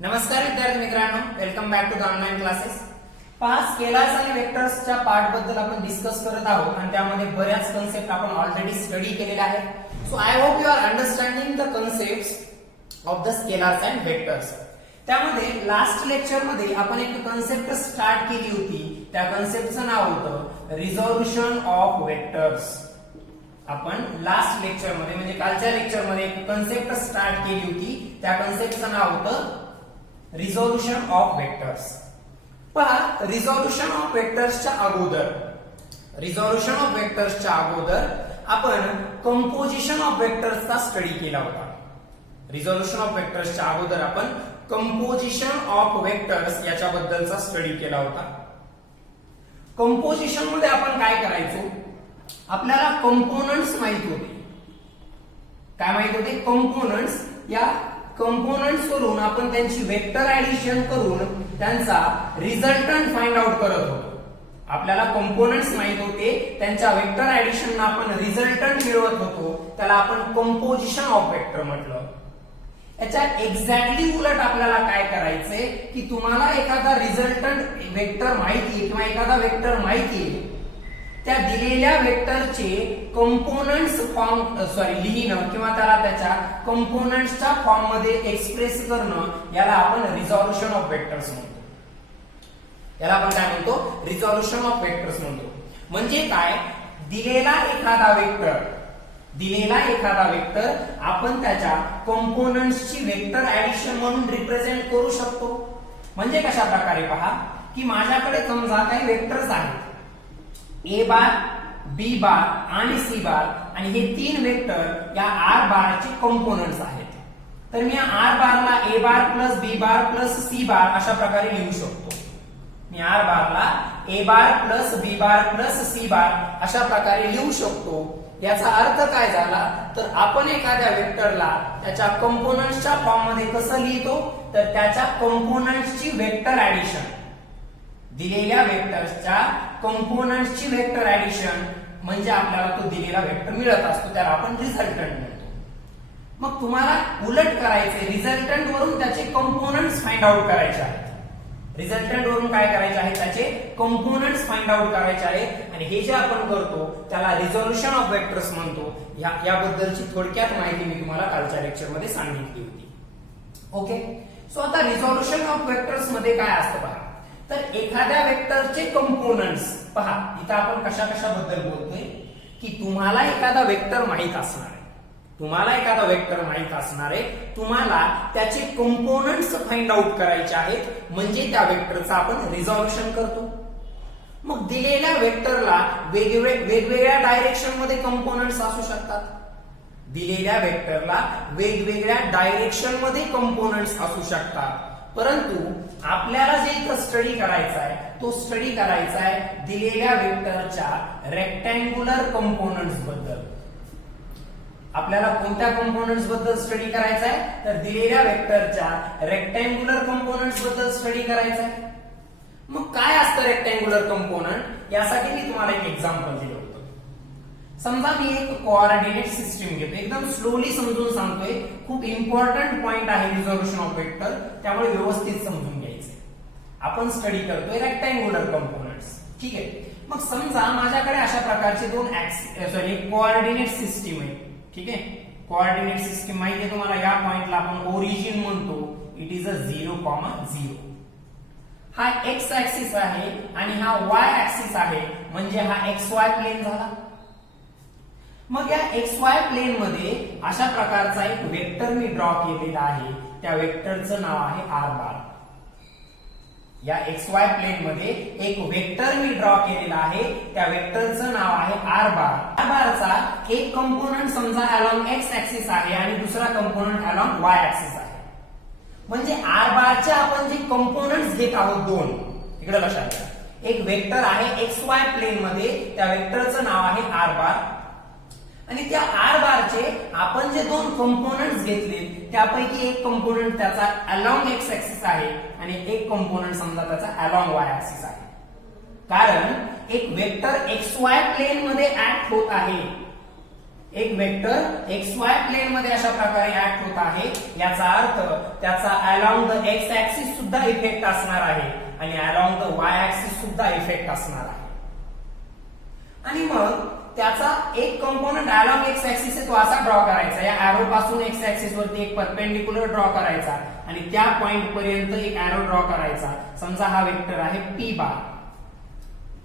नमस्कार विद्यार्थी मित्रांनो, welcome back to the online classes. पहा, स्केलर्स आणि वेक्टर्सच्या पार्ट बद्दल आपण डिस्कस करत आहोत आणि त्यामध्ये बऱ्याच कन्सेप्ट आपण ऑलरेडी स्टडी केलेल्या आहेत. So I hope you are understanding the concepts of the scalars and vectors. त्यामध्ये लास्ट लेक्चर मध्ये आपण एक कन्सेप्ट स्टार्ट केली होती. त्या कन्सेप्टचं नाव होतं रिझोल्यूशन ऑफ वेक्टर्स. आपण लास्ट लेक्चर मध्ये म्हणजे कालच्या लेक्चर मध्ये एक कन्सेप्ट स्टार्ट केली होती. त्या कन्सेप्टचं नाव होतं रिझोल्यूशन ऑफ वेक्टर्स. पहा, रिझोल्यूशन ऑफ वेक्टर्सच्या अगोदर आपण कंपोजिशन ऑफ वेक्टर्सचा स्टडी केला होता. रिझोल्यूशन ऑफ वेक्टर्सच्या अगोदर आपण कंपोजिशन ऑफ वेक्टर्स याच्याबद्दलचा स्टडी केला होता. कंपोजिशन मध्ये आपण काय करायचो, आपल्याला कंपोनंट्स माहित होते. काय माहित होते? कंपोनंट्स. या कंपोनंट्स वरून आपण त्यांची वेक्टर ऍडिशन करून त्यांचा रिझल्टंट फाइंड आउट करत होतो. आपल्याला कंपोनंट्स माहित होते, त्यांच्या वेक्टर ऍडिशन आपण रिझल्टंट मिळवत होतो. त्याला आपण कंपोजिशन ऑफ वेक्टर म्हटलं. याच्या एक्झॅक्टली उलट आपल्याला काय करायचंय की तुम्हाला एखादा रिझल्टंट वेक्टर माहितीये किंवा एखादा वेक्टर माहितीये, त्या दिलेल्या वेक्टरचे कंपोनंट्स लिहिणं किंवा त्याला त्याच्या कंपोनंट्सच्या फॉर्म मध्ये एक्सप्रेस करणं, याला आपण रिझोल्यूशन ऑफ वेक्टर्स म्हणतो. याला आपण काय म्हणतो? रिझोल्यूशन ऑफ वेक्टर्स म्हणतो. म्हणजे काय? दिलेला एखादा वेक्टर आपण त्याच्या कंपोनंट्सची वेक्टर ऍडिशन म्हणून रिप्रेझेंट करू शकतो. म्हणजे कशा प्रकारे? पहा की माझ्याकडे समजा काही वेक्टर्स आहेत, ए बार, बी बार आणि सी बार, आणि हे तीन वेक्टर या आर बारचे कंपोनंट्स आहेत. तर मी आर बारला A bar plus B bar plus C bar अशा प्रकारे लिहू शकतो. मी आर बारला A bar plus B bar plus C bar अशा प्रकारे लिहू शकतो. याचा अर्थ काय झाला, तर आपण एखाद्या वेक्टरला त्याच्या कंपोनंट्सच्या फॉर्म मध्ये कसं लिहितो, तर त्याच्या कंपोनंट्सची वेक्टर ऍडिशन, दिलेल्या वेक्टर्सच्या कंपोनंट्सची वेक्टर ऍडिशन म्हणजे आपल्याला तो दिलेला वेक्टर मिळत असतो. त्याला आपण रिझल्टंट म्हणतो. मग तुम्हाला उलट करायचे, रिझल्टंट वरून त्याचे कंपोनंट्स फाइंड आउट करायचे आहेत. रिझल्टंट वरून काय करायचे आहे? त्याचे कंपोनंट्स फाइंड आउट करायचे आहेत. आणि हे जे आपण करतो त्याला रिझोल्यूशन ऑफ वेक्टर्स म्हणतो. याबद्दलची थोडक्यात माहिती मी तुम्हाला कालच्या लेक्चर मध्ये सांगितली होती. ओके. सो आता रिझोल्यूशन ऑफ वेक्टर्स मध्ये काय असतं पहा, तर एखाद्या वेक्टरचे कंपोनंट्स. पहा, इथं आपण कशाबद्दल बोलतोय की तुम्हाला एखादा वेक्टर माहित असणार आहे, तुम्हाला त्याचे कंपोनंट्स फाइंड आउट करायचे आहेत, म्हणजे त्या वेक्टरचं आपण रिझोल्यूशन करतो. मग दिलेल्या वेक्टरला वेगवेगळ्या डायरेक्शन मध्ये कंपोनंट्स असू शकतात. दिलेल्या वेक्टरला वेगवेगळ्या डायरेक्शन मध्ये कंपोनंट्स असू शकतात. परंतु आपल्याला जे इथं स्टडी करायचा आहे, तो स्टडी करायचा आहे दिलेल्या वेक्टरच्या रेक्टँग्युलर कंपोनंट्स बद्दल. आपल्याला कोणत्या कंपोनंट्स बद्दल स्टडी करायचा आहे, तर दिलेल्या वेक्टरच्या रेक्टँग्युलर कंपोनंट्स बद्दल स्टडी करायचा आहे. मग काय असतं रेक्टँग्युलर कंपोनंट, यासाठी मी तुम्हाला एक एक्झाम्पल दिलं होतं. समजा मी एक कोऑर्डिनेट सिस्टीम घेतो, एकदम स्लोली समजून सांगतोय. खूप इम्पॉर्टंट पॉइंट आहे रिझोल्यूशन ऑफ वेक्टर, त्यामुळे व्यवस्थित समजून घ्यायचंय. आपण स्टडी करतोय रेक्टँग्युलर कंपोनंट्स. ठीक आहे. मग समजा माझ्याकडे अशा प्रकारचे दोन कोऑर्डिनेट सिस्टीम आहे. ठीक आहे. कोऑर्डिनेट सिस्टीम माहिती आहे तुम्हाला. या पॉइंटला आपण ओरिजिन म्हणतो. It is a 0,0. हा एक्स ऍक्सिस आहे आणि हा वाय ऍक्सिस आहे, म्हणजे हा एक्स वाय प्लेन झाला. मग या एक्स वाय प्लेन मध्ये अशा प्रकारचा एक वेक्टर मी ड्रॉ केलेला आहे. त्या वेक्टरचं नाव आहे आर बार. या एक्स वाय प्लेन मध्ये एक वेक्टर मी ड्रॉ केलेला आहे, त्या वेक्टरचं नाव आहे आर बार. आर बारचा एक कंपोनंट समजा अलॉंग एक्स ऍक्सिस आहे आणि दुसरा कंपोनंट अलॉंग वाय ऍक्सिस आहे. म्हणजे आर बारचे आपण जे कंपोनंट्स घेत आहोत दोन, इकडे लक्षात घ्या. एक वेक्टर आहे एक्स वाय प्लेन मध्ये, त्या वेक्टरचं नाव आहे आर बार. आणि त्या आर बारचे आपण जे दोन कंपोनंट्स घेतले, त्यापैकी एक कंपोनंट त्याचा अलॉंग एक्स ऍक्सिस आहे आणि एक कंपोनंट समजा त्याचा अलॉंग वाय ऍक्सिस आहे. कारण एक वेक्टर एक्स वाय प्लेन मध्ये ऍक्ट होत आहे. एक वेक्टर एक्स वाय प्लेन मध्ये अशा प्रकारे ऍक्ट होत आहे, याचा अर्थ त्याचा अलॉंग द एक्स ऍक्सिस सुद्धा इफेक्ट असणार आहे आणि अलॉंग द वाय ऍक्सिस सुद्धा इफेक्ट असणार आहे. आणि मग त्याचा एक कंपोनंट अलॉंग एक्स ऍक्सिस आहे तो असा ड्रॉ करायचा, या एरो पासून एक्स ऍक्सिस वरती एक परपेंडिक्युलर ड्रॉ करायचा आणि त्या पॉइंट पर्यंत एक एरो ड्रॉ करायचा. समजा हा वेक्टर आहे पी बार.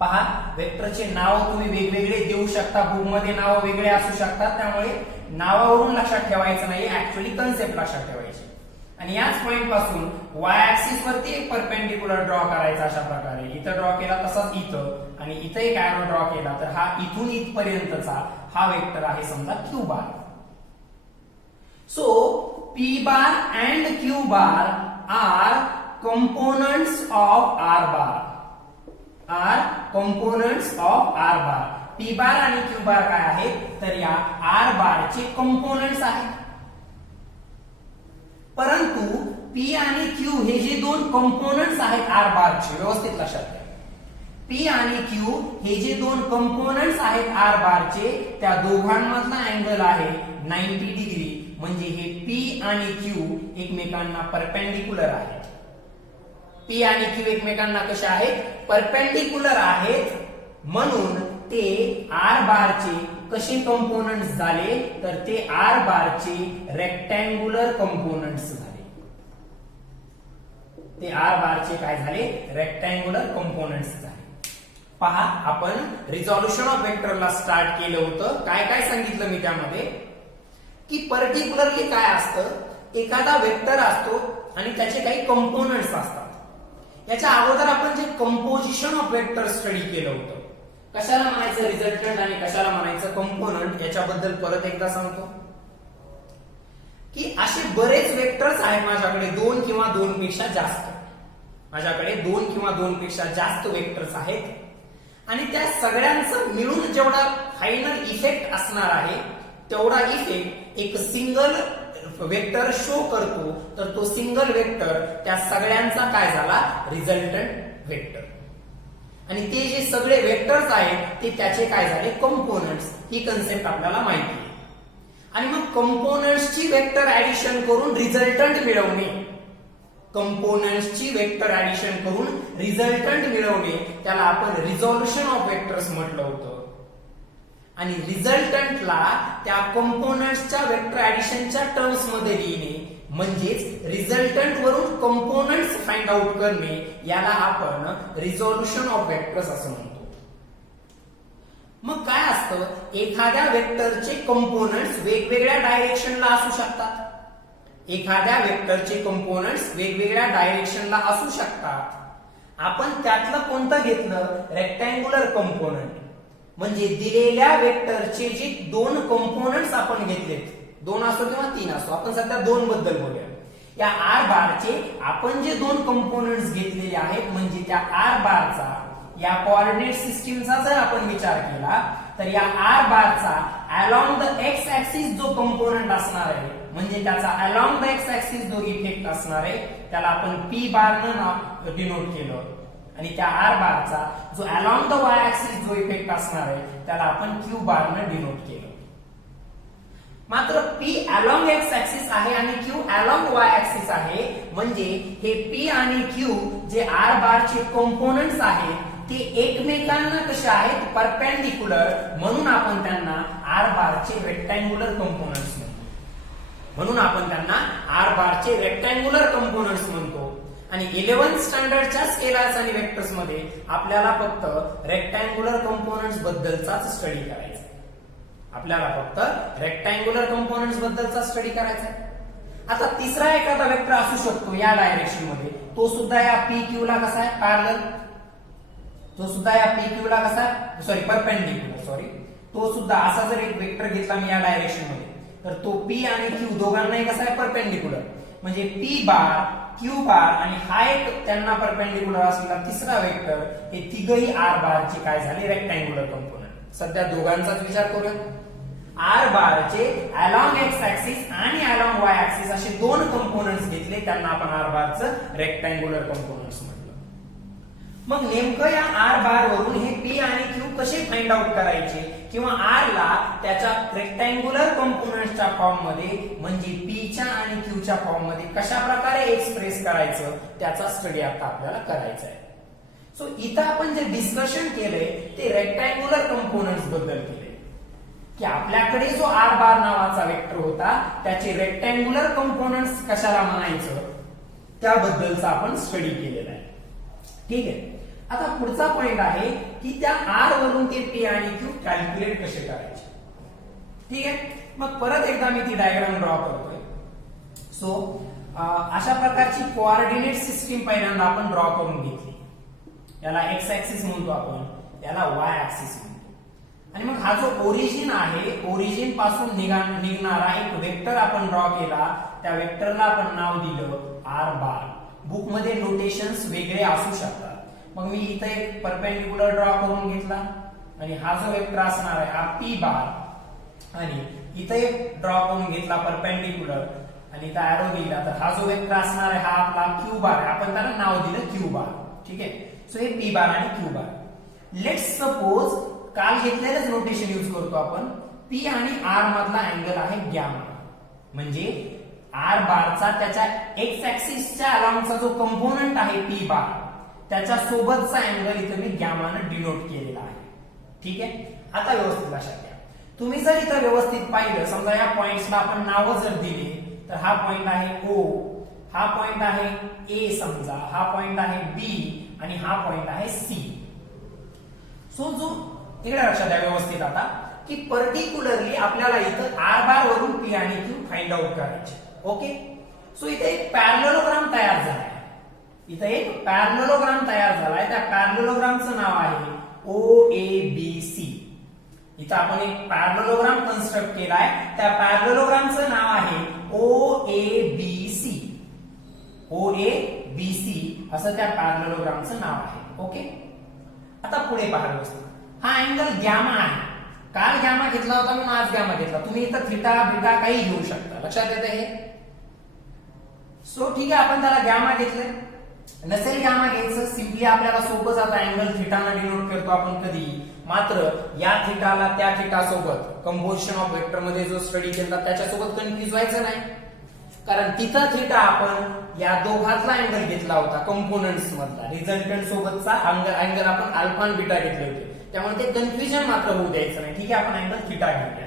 पहा, वेक्टरचे नाव तुम्ही वेगवेगळे देऊ शकता, बुक मध्ये नाव वेगळे असू शकतात, त्यामुळे नावावरून लक्षात ठेवायचं नाही, ऍक्च्युअली कन्सेप्ट लक्षात ठेवायची. आणि याच पॉइंट पासून वाय ऍक्सिस वरती एक परपेंडिक्युलर ड्रॉ करायचा अशा प्रकारे. इथं ड्रॉ केला तसाच इथं, आणि इथं एक एरो ड्रॉ केला तर हा इथून इथपर्यंतचा हा वेक्टर आहे समजा Q bar. So P bar and Q bar R components of R bar. R components of R bar. P bar आणि क्यू बार काय आहेत तर या आर बारचे कंपोनंट्स आहेत. परंतु पी आणि क्यू हे जे दोन कंपोनंट्स आहेत आर बारचे, व्यवस्थित लक्षात घ्या, पी आणि क्यू हे जे दोन कंपोनंट्स आहेत आर बारचे, त्या दोघांमधला अँगल आहे 90 डिग्री. म्हणजे हे पी आणि क्यू एकमेकांना परपेंडिक्युलर आहेत. पी आणि क्यू एकमेकांना कसे आहेत? परपेंडिक्युलर आहेत. म्हणून ते आर बारचे कसे कंपोनंट्स झाले तर ते आर बारचे रेक्टँग्युलर कंपोनंट्स झाले. ते आर बारचे काय झाले? रेक्टँग्युलर कंपोनंट्स झाले. पहा, आपण रिझॉल्युशन ऑफ वेक्टरला स्टार्ट केलं होतं. काय काय सांगितलं मी त्यामध्ये की पर्टिक्युलरली काय असतं, एखादा वेक्टर असतो आणि त्याचे काही कंपोनंट्स असतात. याच्या अगोदर आपण जे कंपोजिशन ऑफ वेक्टर स्टडी केलं होतं, कशाला म्हणायचं रिझल्टंट आणि कशाला म्हणायचं कंपोनंट, याच्याबद्दल परत एकदा सांगतो की असे बरेच वेक्टर्स आहेत माझ्याकडे, दोन किंवा दोन पेक्षा जास्त. माझ्याकडे दोन किंवा दोन पेक्षा जास्त वेक्टर्स आहेत आणि त्या सगळ्यांचं मिळून जेवढा फायनल इफेक्ट असणार आहे तेवढा इफेक्ट एक सिंगल वेक्टर शो करतो. तर तो सिंगल वेक्टर त्या सगळ्यांचा काय झाला? Resultant vector. आणि ते जे सगळे वेक्टर्स आहेत ते त्याचे काय झाले? कंपोनंट्स. ही कन्सेप्ट आपल्याला माहिती आहे. आणि मग कंपोनंट्सची वेक्टर ऍडिशन करून रिझल्टंट मिळवणे, कंपोनंट्सची वेक्टर ऍडिशन करून रिझल्टंट मिळवणे, त्याला आपण रिझॉल्युशन ऑफ वेक्टर्स म्हटलं होतं. आणि रिझल्टंटला त्या कंपोनंट्सच्या वेक्टर ऍडिशनच्या टर्म्स मध्ये लिहिणे, म्हणजेच रिझल्टंट वरून कंपोनंट्स फाइंड आउट करणे, याला आपण रिझॉल्युशन ऑफ वेक्टर्स असं म्हणतो. मग काय असतं, एखाद्या वेक्टरचे कंपोनंट्स वेगवेगळ्या डायरेक्शनला असू शकतात. एखाद्या वेक्टरचे कंपोनंट्स वेगवेगळ्या डायरेक्शनला असू शकतात. आपण त्यातलं कोणतं घेतलं? Rectangular component. म्हणजे दिलेल्या वेक्टरचे जे दोन कंपोनंट्स आपण घेतलेत, दोन असो किंवा तीन असो, आपण सध्या दोन बद्दल बोलूया. या आर बारचे आपण जे दोन कंपोनंट्स घेतलेले आहेत, म्हणजे त्या आर बारचा या कोऑर्डिनेट सिस्टीमचा जर आपण विचार केला तर या आर बारचा अलॉंग द एक्स ऍक्सिस जो कंपोनंट असणार आहे, म्हणजे त्याचा अलॉंग द एक्स ऍक्सिस जो इफेक्ट असणार आहे, त्याला आपण पी बारनं डिनोट केलं. आणि त्या आर बारचा जो अलॉंग द वाय ऍक्सिस जो इफेक्ट असणार आहे त्याला आपण क्यू बारनं डिनोट केलं. मात्र पी अलॉंग एक्स ऍक्सिस आहे आणि क्यू अलॉंग वाय ऍक्सिस आहे. म्हणजे हे पी आणि क्यू जे आर बारचे कंपोनंट्स आहेत ते एकमेकांना कसे आहेत? परपेंडिक्युलर. म्हणून आपण त्यांना आर बारचे रेक्टँग्युलर कंपोनंट्स म्हणतो. म्हणून आपण त्यांना आर बारचे रेक्टँग्युलर कंपोनंट्स म्हणतो. आणि 11th स्टँडर्डच्या स्केलर्स आणि वेक्टर्स मध्ये आपल्याला फक्त रेक्टँग्युलर कंपोनंट्स बद्दलचाच स्टडी करायचा आहे. आपल्याला फक्त रेक्टँग्युलर कंपोनंट्स बद्दलचा स्टडी करायचा आहे. आता तिसरा एखादा वेक्टर असू शकतो या डायरेक्शन मध्ये, तो सुद्धा या पी क्यू ला कसा आहे? पॅरलल. तो सुद्धा या पी क्यू ला कसा आहे? Sorry, perpendicular. सॉरी, तो सुद्धा असा जर एक वेक्टर घेतला मी या डायरेक्शन मध्ये, तर तो पी आणि क्यू दोघांनाही कसा आहे? परपेंडिक्युलर. म्हणजे पी बार, क्यू बार आणि हा एक त्यांना परपेंडिक्युलर असलेला तिसरा वेक्टर, हे तिघही आर बारचे काय झाले? Rectangular component. सध्या दोघांचाच विचार करूया. आर बारचे अलॉंग एक्स ऍक्सिस आणि अलॉंग वाय ऍक्सिस असे दोन कंपोनंट्स घेतले, त्यांना आपण आर बारचं रेक्टँग्युलर कंपोनंट्स म्हटलं. मग नेमकं या आर बार वरून हे पी आणि क्यू कसे फाइंड आउट करायचे किंवा आर ला त्याच्या रेक्टँग्युलर कंपोनंट्सच्या फॉर्म मध्ये म्हणजे पीच्या आणि क्यूच्या फॉर्म मध्ये कशा प्रकारे एक्सप्रेस करायचं त्याचा स्टडी आता आपल्याला करायचा आहे. सो इथं आपण जे डिस्कशन केलंय ते रेक्टँग्युलर कंपोनंट्स बद्दल केले की आपल्याकडे जो आर बार नावाचा वेक्टर होता त्याचे रेक्टँग्युलर कंपोनंट्स कशाला म्हणायचं त्याबद्दलचा आपण स्टडी केलेला आहे. ठीक आहे. आता पुढचा पॉइंट आहे की त्या आर वरून ते पी आणि क्यू कॅल्क्युलेट कसे करायचे. ठीक आहे. मग परत एकदा मी ती डायग्राम ड्रॉ करतोय. सो अशा प्रकारची कोऑर्डिनेट सिस्टीम पहिल्यांदा आपण ड्रॉ करून घेतली. याला एक्स ऍक्सिस म्हणतो आपण, याला वाय ऍक्सिस म्हणतो. आणि मग हा जो ओरिजिन आहे ओरिजिन पासून निघणारा एक वेक्टर आपण ड्रॉ केला. त्या वेक्टरला आपण नाव दिलं आर बार. बुक मध्ये नोटेशन्स वेगळे असू शकतात. मग मी इथे एक परपेंडिक्युलर ड्रॉ करून घेतला आणि हा जो वेक्टर असणार आहे हा पी बार आणि इथे एक ड्रॉ करून घेतला परपेंडिक्युलर आणि इथे एरो दिला तर हा जो वेक्टर असणार आहे हा आपला क्यू बार आहे. आपण त्याला नाव दिलं क्यू बार. ठीक आहे. सो हे पी बार आणि क्यू बार. लेट्स सपोज काल घेतलेलंच नोटेशन यूज करतो आपण. पी आणि आर मधला अँगल आहे गॅमा म्हणजे आर बारचा त्याच्या एक्स ऍक्सिसच्या अलाउंगचा जो कंपोनंट आहे पी बार त्याच्या सोबतचा अँगल इथे मी गॅमानं डिनोट केलेला आहे. ठीक आहे. आता व्यवस्थित लक्षात घ्या. तुम्ही जर इथं व्यवस्थित पाहिलं समजा या पॉइंट्सला आपण नावं जर दिली तर हा पॉइंट आहे ओ, हा पॉइंट आहे ए समजा, हा पॉइंट आहे बी आणि हा पॉइंट आहे सी. सो जो तिकडे लक्षात द्या व्यवस्थित आता की पर्टिक्युलरली आपल्याला इथं आर बार वरून पी आणि क्यू फाइंड आउट करायचे. ओके. सो इथे एक पॅरलेलोग्राम तयार झालाय. इथे एक पॅरलेलोग्राम तयार झालाय. त्या पॅरलेलोग्रामचं नाव आहे ओ ए बी सी. इथं आपण एक पॅरलेलोग्राम कन्स्ट्रक्ट केलाय. त्या पॅरलेलोग्रामचं नाव आहे ओ A B C. O A B C असं त्या पॅरलेलोग्रामचं नाव आहे. ओके. आता पुढे पहा व्यवस्थित. हा अँगल गॅमा आहे. काल गॅमा घेतला होता म्हणून आज गॅमा घेतला. तुम्ही इथं थिटा बिटा काही घेऊ शकता. लक्षात येते हे. सो ठीक आहे आपण त्याला गॅमा घेतलं. नसेल गॅमा घ्यायचं सिम्पली आपल्याला सोपं जातं. अँगल थिटानं डिनोट करतो आपण कधी. मात्र या थिटाला त्या थिटा सोबत कंपोजिशन ऑफ वेक्टर मध्ये जो स्टडी केला त्याच्यासोबत कन्फ्युज व्हायचं नाही. कारण तिथं थिटा आपण या दोघातला अँगल घेतला होता कंपोनंट्स मधला. रिझल्टंट सोबतचा अँगल आपण अल्फा आणि बीटा घेतले होते. त्यामुळे ते कन्फ्युजन मात्र होऊ द्यायचं नाही. ठीक आहे आपण अँगल थिटा घेऊया.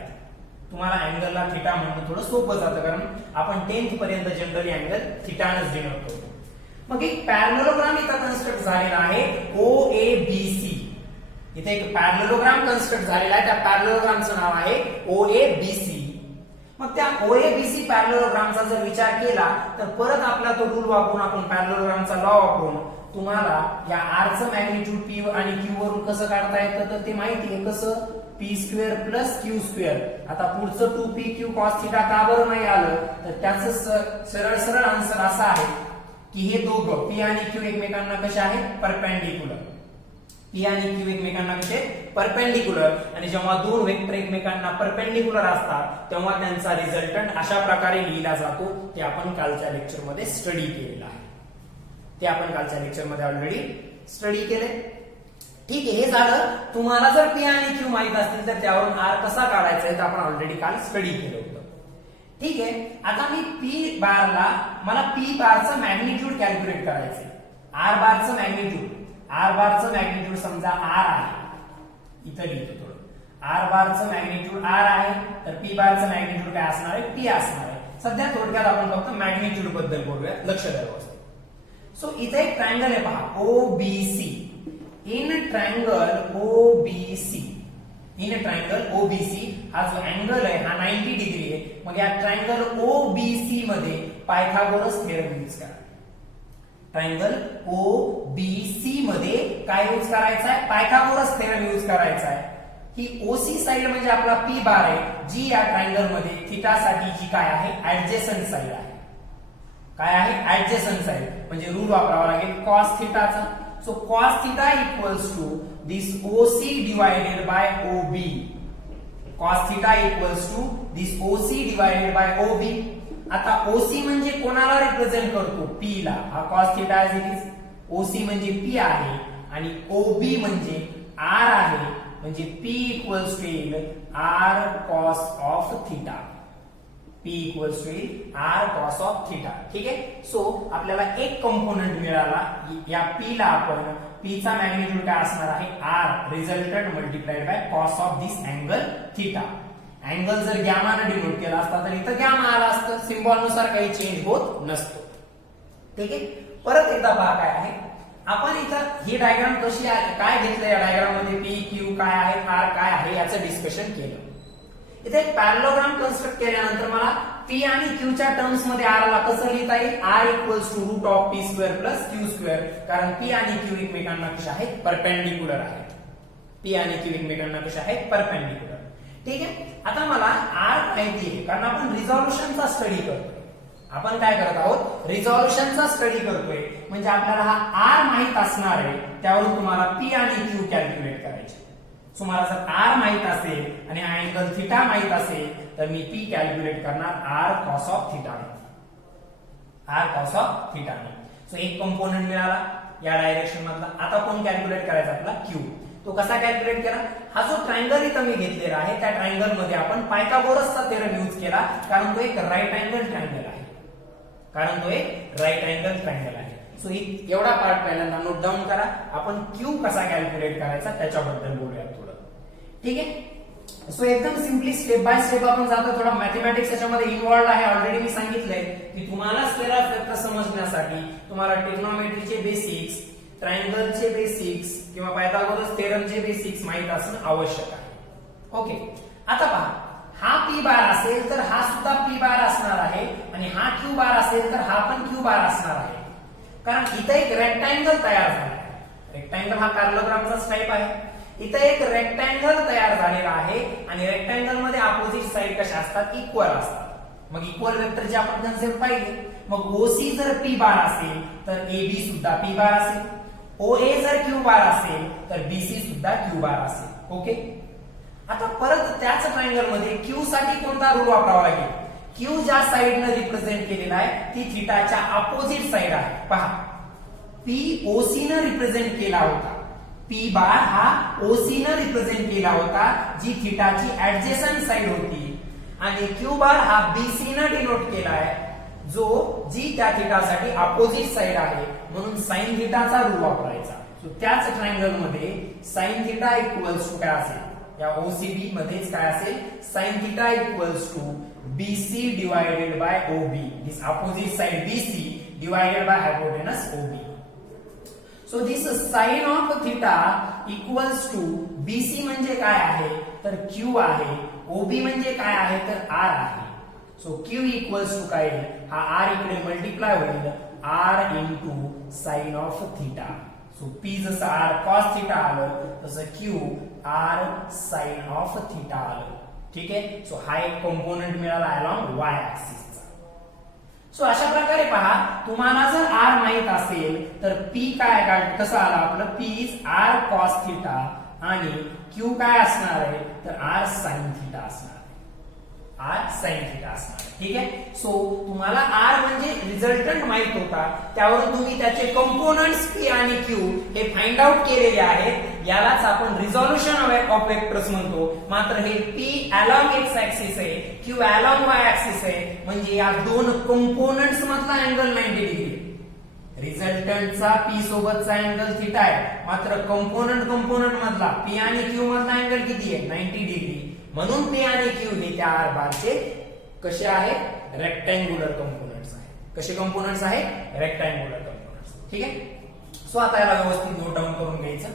तुम्हाला अँगलला थिटा म्हणणं थोडं सोपं जातं कारण आपण 10th पर्यंत जनरली अँगल थिटानच डिनोट करतो. मग एक पॅरलेलोग्राम इथं कन्स्ट्रक्ट झालेला आहे ओ ए बी सी. इथे एक पॅरलेलोग्राम कन्स्ट्रक्ट झालेला आहे. त्या पॅरलेलोग्रामचं नाव आहे ओ ए बी सी. मग त्या ओ ए बी सी पॅरलेलोग्रामचा जर विचार केला तर परत आपला तो रूल वापरून आपण पॅरलेलोग्रामचा लॉ वापरून तुम्हाला या आरचं मॅग्निट्यूड पी आणि क्यू वरून कसं काढता येतं तर ते माहिती आहे कसं. P square plus Q square. आता पुढचं 2p q cos थिटा का बरं नाही आलं तर त्याचं सरळ सरळ आन्सर असा आहे की हे दोघं पी आणि क्यू एकमेकांना कसे आहेत परपेंडिक्युलर. पी आणि क्यू एकमेकांना कसे परपेंडिक्युलर आणि जेव्हा दोन वेक्टर एकमेकांना परपेंडिक्युलर असतात तेव्हा त्यांचा रिझल्टंट अशा प्रकारे लिहिला जातो. ते आपण कालच्या लेक्चर मध्ये स्टडी केलेलं आहे. ते आपण कालच्या लेक्चर मध्ये ऑलरेडी स्टडी केले. ठीक आहे. हे झालं. तुम्हाला जर पी आणि क्यू माहित असतील तर त्यावरून आर कसा काढायचा आहे ते आपण ऑलरेडी काल स्टडी केलं होतं. ठीक आहे. आता मी पी बारला मला पी बारचं मॅग्निट्यूड कॅल्क्युलेट करायचंय. आर बारचं मॅग्निट्यूड समजा आर आहे. इथं लिहितो थोडं. आर बारचं मॅग्निट्यूड आर आहे तर पी बारचं मॅग्निट्यूड काय असणार आहे पी असणार आहे. सध्या थोडक्यात आपण फक्त मॅग्निट्यूड बद्दल बोलूया. लक्ष द्यावं. सो इथे एक ट्रायंगल आहे पहा O B C. In triangle OBC हा जो अँगल आहे हा 90 डिग्री आहे. मग या ट्रायंगल ओबीसी मध्ये पायथागोरस थेरम यूज करा. ट्रायंगल ओबीसी मध्ये काय यूज करायचा आहे पायथागोरस थेरम यूज करायचा आहे. ही ओसी साइड म्हणजे आपला पी बार आहे जी या ट्रायंगल मध्ये थिटा साठी जी काय आहे ऍडजेसंट साइड आहे. काय आहे ऍडजेसंट साइड म्हणजे रूल वापरावा लागेल cos थिटाचा. So cos theta equals to this OC divided by OB. Cos theta equals to this OC divided by OB. आता OC म्हणजे कोणाला रिप्रेझेंट करतो P ला. हा cos theta as it is. OC म्हणजे P आहे आणि OB म्हणजे R आहे, म्हणजे P इक्वल्स टू येईल R cos of theta. P equals to येईल R cos ऑफ थिटा. ठीक आहे. सो आपल्याला एक कंपोनंट मिळाला. या P ला आपण P चा मॅग्निट्यूड काय असणार आहे R resultant multiplied by cos of this angle theta. Angle जर गॅमाने डिनोट केला असता तर इथं गॅमा आला असतं. सिम्बॉल नुसार काही चेंज होत नसतो. ठीक आहे. परत एकदा पहा काय आहे. आपण इथं ही डायग्राम कशी आहे, काय घेतलं या डायग्राम मध्ये, P Q काय आहे, R काय आहे याचं डिस्कशन केलं. इथे एक पॅरलोग्राम कन्स्ट्रक्ट केल्यानंतर मला P आणि Q च्या टर्म्स मध्ये R ला कसं लिहिता येईल, R equals to root of P square plus Q square. कारण P आणि Q एकमेकांना कशा आहेत, परपेंडिक्युलर आहेत. P आणि Q एकमेकांना कशा आहेत, परपेंडिक्युलर. ठीक आहे. आता मला R माहिती आहे कारण आपण रिझॉल्युशनचा स्टडी करतोय. आपण काय करत आहोत, रिझॉल्युशनचा स्टडी करतोय. म्हणजे आपल्याला हा R माहित असणार आहे, त्यावरून तुम्हाला P आणि Q कॅल्क्युलेट करायचे. सो मला जर R माहित असेल आणि हा अँगल थिटा माहित असेल तर मी P कॅल्क्युलेट करणार R cos of theta. R cos of theta. So एक कंपोनंट मिळाला या डायरेक्शन मधला. आता कोण कॅल्क्युलेट करायचा आपला Q. तो कसा कॅल्क्युलेट केला, हा जो ट्रायंगल इथं मी घेतलेला आहे त्या ट्रायंगल मध्ये आपण पायथागोरसचा थेरम यूज केला. कारण तो एक राईट अँगल ट्रायंगल आहे. कारण तो एक राईट अँगल ट्रायंगल आहे. सो एवढा पार्ट पहिल्यांदा नोट डाऊन करा. आपण Q कसा कॅल्क्युलेट करायचा त्याच्याबद्दल बोलूया थोडं. ठीक आहे. सो एकदम सिम्पली स्टेप बाय स्टेप आपण जातो. थोडा मॅथमॅटिक्स याच्यामध्ये इन्व्हॉल्ड आहे. ऑलरेडी मी सांगितलंय की तुम्हाला स्केलर फॅक्टर समजण्यासाठी तुम्हाला ट्रिग्नोमेट्रीचे बेसिक्स, ट्रायंगलचे बेसिक्स किंवा पायथागोरस थेरमचे बेसिक्स माहित असणं आवश्यक आहे. ओके. आता पहा, हा P बार असेल तर हा सुद्धा P बार असणार आहे आणि हा Q बार असेल तर हा पण Q बार असणार आहे. कारण इथं एक रेक्टँगल तयार झाला आहे. रेक्टँगल हा पॅरलोग्रामचा टाइप आहे. इथं एक रेक्टँगल तयार झालेला आहे आणि रेक्टँगल मध्ये अपोजिट साइड कशा असतात, इक्वल असतात. मग इक्वल वेक्टरची आपण कन्सेप्ट पाहिली. मग OC जर P बार असेल तर AB सुद्धा P बार असेल. OA जर Q बार असेल तर BC सुद्धा Q बार असेल. ओके. आता परत त्याच ट्रायंगल मध्ये Q साठी कोणता रूल वापरावा लागेल, Q ज्या साइडने रिप्रेझेंट केलेला आहे ती थिटाच्या अपोजिट साइड आहे. पहा, P OC ने रिप्रेझेंट केला होता. P बार हा OC ने रिप्रेझेंट केला होता जी थिटाची ऍडजेसंट साइड होती. आणि Q बार हा BC ने डिनोट केला आहे जी त्या थिटासाठी अपोजिट साइड आहे. म्हणून साइन थिटाचा रूल वापरायचा. सो त्याच ट्रायंगल मध्ये साइन थिटा इक्वल्स टू काय असेल, या OCB मध्येच काय असेल, sine theta equals to BC divided by OB. This opposite side BC divided by hypotenuse OB. So this sine of theta equals to BC म्हणजे काय आहे तर Q आहे. OB म्हणजे काय आहे तर R आहे. सो Q इक्वल्स टू काय, हा R इकडे मल्टिप्लाय होईल R into sine of theta. So P जसं R cos थिटा आलं तसं Q R sine of theta आलं. ठीक आहे. सो हा एक कंपोनंट मिळाला अलॉंग y ऍक्सिसचा. सो अशा प्रकारे पहा, तुम्हाला जर R माहित असेल तर P काय कसं आलं आपलं, P is R cos theta आणि Q काय असणार आहे तर R साइन थिटा असणार. R sin थिटा असणार. ठीक आहे. सो तुम्हाला R म्हणजे रिझल्टंट माहित होता, त्यावरून तुम्ही त्याचे कंपोनंट्स P आणि Q हे फाइंड आउट केलेले आहेत. यालाच आपण रिझॉल्युशन ऑफ वेक्टर्स म्हणतो. मात्र हे P अलॉंग x ऍक्सिस आहे, Q अलॉंग y ऍक्सिस आहे. म्हणजे या दोन कंपोनंट्स मधला अँगल 90 डिग्री. रिझल्टंटचा P सोबतचा अँगल थिटा आहे, मात्र कंपोनंट मधला P आणि Q मधला अँगल किती आहे, 90 डिग्री. म्हणून P आणि Q हे त्या R बारचे कसे आहेत, रेक्टँग्युलर कंपोनंट्स आहेत. कसे कंपोनंट्स आहेत, रेक्टँग्युलर कंपोनंट्स. ठीक आहे. सो आता याला व्यवस्थित नोट डाऊन करून घ्यायचं.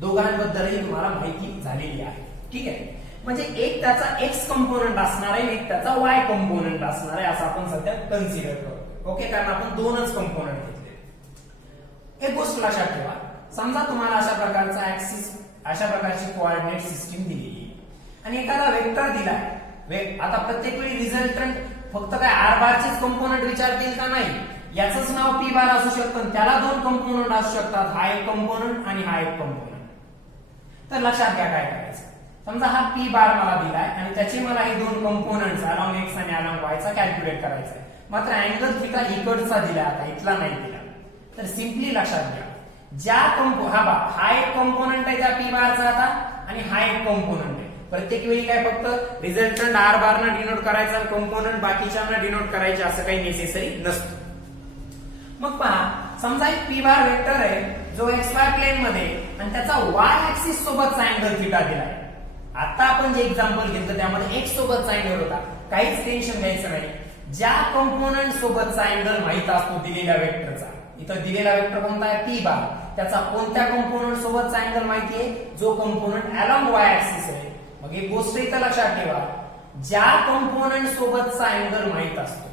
दोघांबद्दलही तुम्हाला माहिती झालेली आहे. ठीक आहे. म्हणजे एक त्याचा X कंपोनंट असणार आहे, एक त्याचा Y कंपोनंट असणार आहे असं आपण सध्या कन्सिडर करतो. ओके. कारण आपण दोनच कंपोनंट घेतले. एक गोष्ट लक्षात ठेवा, समजा तुम्हाला अशा प्रकारचा ऍक्सिस, अशा प्रकारची कोऑर्डिनेट सिस्टीम दिलेली आणि एखादा वेक्टर दिलाय. आता प्रत्येक वेळी रिझल्टंट फक्त काय R बारचेच कंपोनंट विचारतील का, नाही. याचंच नाव P बार असू शकतं, त्याला दोन कंपोनंट असू शकतात, हा एक कंपोनंट आणि हा एक कंपोनंट. तर लक्षात घ्या काय करायचं. समजा हा P बार मला दिलाय आणि त्याचे मला हे दोन कंपोनंट्स अलॉंग x आणि अलॉंग y चा कॅल्क्युलेट करायचा आहे. मात्र अँगल थिटा इकडचा दिला, आता इथला नाही दिला. तर सिम्पली लक्षात घ्या, हा एक कंपोनंट आहे त्या पी बारचा आता, आणि हा एक कंपोनंट आहे. प्रत्येक वेळी काय फक्त रिझल्टंट आर बार ना डिनोट करायचा, कंपोनंट बाकीच्यांना डिनोट करायचे असं काही नेसेसरी नसतं. मग पहा, समजा एक पी बार वेक्टर आहे जो XY प्लेन मध्ये आणि त्याचा Y ऍक्सिस सोबतचा अँगल थिटा दिलाय. आता आपण जे एक्झाम्पल घेतलं त्यामध्ये x सोबतचा अँगल होता, काहीच टेन्शन घ्यायचं नाही. ज्या कंपोनंट सोबतचा अँगल माहित असतो दिलेल्या वेक्टरचा, इथं दिलेला वेक्टर कोणता आहे पी बार, त्याचा कोणत्या कंपोनंट सोबतचा अँगल माहिती आहे, जो कंपोनंट अलोंग Y ऍक्सिस आहे. मग एक गोष्ट इथं लक्षात ठेवा, ज्या कंपोनंट सोबतचा अँगल माहित असतो,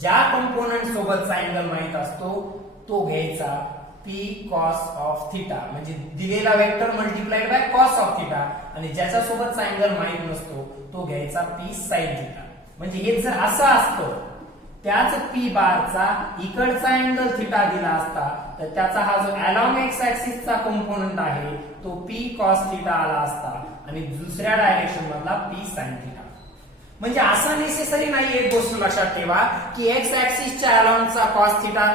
ज्या कंपोनंट सोबतचा अँगल माहित असतो तो घ्यायचा P cos ऑफ थिटा, म्हणजे दिलेला vector multiplied by cos of theta, आणि ज्याच्या सोबतचा अँगल माहित नसतो तो घ्यायचा P sin थिटा. म्हणजे हे जर असं असतं, त्याच P बारचा इकडचा अँगल थिटा दिला असता तर त्याचा हा जो अलोंग X ऍक्सिसचा कंपोनंट आहे तो P cos थिटा आला असता, आणि दुसऱ्या डायरेक्शन मधला P sin थिटा. म्हणजे असं नेसेसरी नाही, एक गोष्ट लक्षात ठेवा की एक्स ऍक्सिसच्या अलोंगचा cos थिटा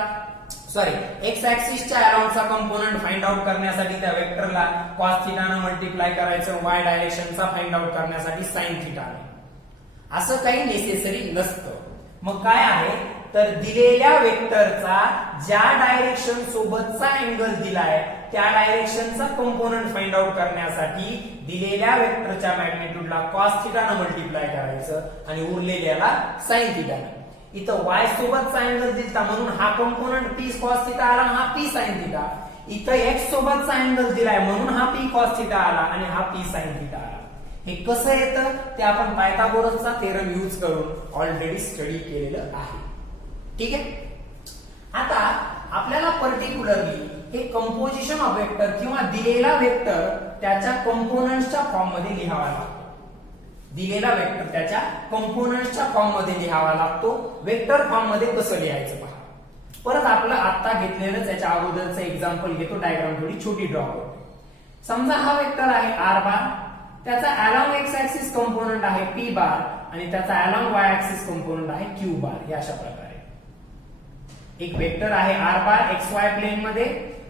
एक्स ऍक्सिसच्या अलोंगचा कंपोनंट फाइंड आउट करण्यासाठी त्या वेक्टरला cos थिटाने मल्टिप्लाय करायचं, y डायरेक्शनचा फाइंड आउट करण्यासाठी sin थिटाने. असं काही नेसेसरी नसतं. मग काय आहे तर दिलेल्या वेक्टरचा ज्या डायरेक्शन सोबतचा अँगल दिलाय त्या डायरेक्शनचा कंपोनंट फाइंड आउट करण्यासाठी दिलेल्या वेक्टरच्या मॅग्निट्यूडला cos थिटाने मल्टिप्लाय करायचं आणि उरलेल्याला sin थिटाने. इथं y सोबतचा अँगल दिलता म्हणून हा कंपोनंट P cos थिटा आला, हा P sin थिटा. इथं x सोबतचा अँगल दिलाय म्हणून हा P cos थिटा आला आणि हा P sin थिटा आला. हे कसं येतं ते आपण पायथागोरसचा थेरम यूज करून ऑलरेडी स्टडी केलेलं आहे. ठीक आहे. आता आपल्याला पर्टिक्युलरली हे कंपोजिशन ऑफ वेक्टर किंवा दिलेला वेक्टर त्याच्या कंपोनंट्सच्या फॉर्म मध्ये लिहावा लागतो. दिलेला वेक्टर त्याच्या कंपोनंट्सच्या फॉर्म मध्ये लिहावा लागतो. वेक्टर फॉर्म मध्ये कसं लिहायचं पहा. परत आपलं आता घेतलेलं त्याच्या अगोदरचं एक्झाम्पल घेतो, डायग्राम थोडी छोटी ड्रॉ करतो. समजा हा वेक्टर आहे आर बार, त्याचा अलोंग एक्स ऍक्सिस कंपोनंट आहे पी बार आणि त्याचा अलोंग वाय ऍक्सिस कंपोनंट आहे क्यू बार. हे अशा प्रकारे एक वेक्टर आहे R bar X Y plane मध्ये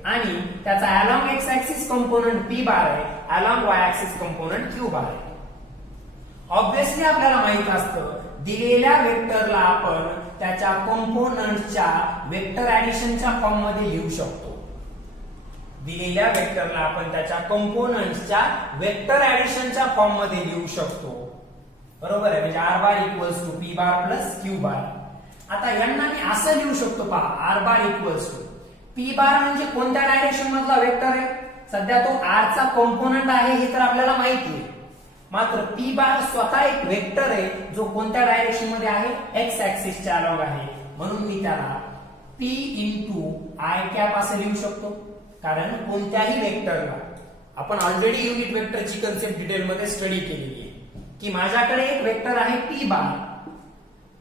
आणि त्याचा along X axis component P bar आहे, along Y axis component Q bar आहे. ऑब्विसली आपल्याला माहित असतं दिलेल्या वेक्टरला आपण त्याच्या कंपोनंट्सच्या वेक्टर ऍडिशनच्या फॉर्म मध्ये लिहू शकतो. दिलेल्या वेक्टरला आपण त्याच्या कंपोनंट्सच्या वेक्टर ऍडिशनच्या फॉर्म मध्ये लिहू शकतो. बरोबर आहे. म्हणजे R bar equals to P bar plus Q bar. आता यांना मी असं लिहू शकतो पहा, R bar equals to P bar म्हणजे कोणत्या डायरेक्शन मधला वेक्टर आहे, सध्या तो आर चा कंपोनंट आहे हे तर आपल्याला माहिती आहे. मात्र पी बार स्वतः एक वेक्टर आहे जो कोणत्या डायरेक्शन मध्ये आहे, एक्स ऍक्सिसच्या अलोंग आहे. म्हणून मी त्याला पी इंटू आय कॅप असं लिहू शकतो. कारण कोणत्याही वेक्टरला आपण ऑलरेडी युनिट वेक्टरची कन्सेप्ट डिटेल मध्ये स्टडी केलेली आहे की माझ्याकडे एक वेक्टर आहे पी बार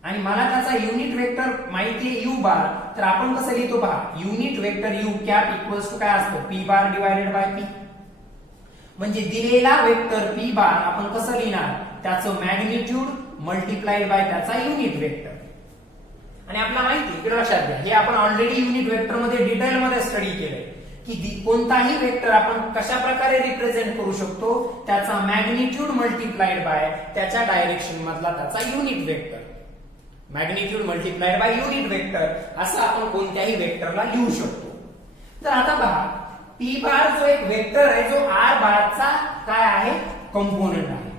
आणि मला त्याचा युनिट वेक्टर माहिती आहे यू बार. तर आपण कसं लिहितो पहा, unit vector U cap equals to काय असतं, P bar divided by P. म्हणजे दिलेला वेक्टर पी बार आपण कसं लिहिणार, त्याचं मॅग्निट्यूड मल्टिप्लाइड बाय त्याचा युनिट वेक्टर. आणि आपल्याला माहिती इकडे लक्षात घ्या, हे आपण ऑलरेडी युनिट वेक्टर मध्ये डिटेल मध्ये स्टडी केलंय की कोणताही वेक्टर आपण कशा प्रकारे रिप्रेझेंट करू शकतो, त्याचा मॅग्निट्यूड मल्टिप्लाइड बाय त्याच्या डायरेक्शन मधला त्याचा unit vector. Magnitude multiplied by unit vector असं आपण कोणत्याही वेक्टरला लिहू शकतो. तर आता पहा, पी बार जो एक वेक्टर आहे जो आर बारचा काय आहे, कंपोनंट आहे.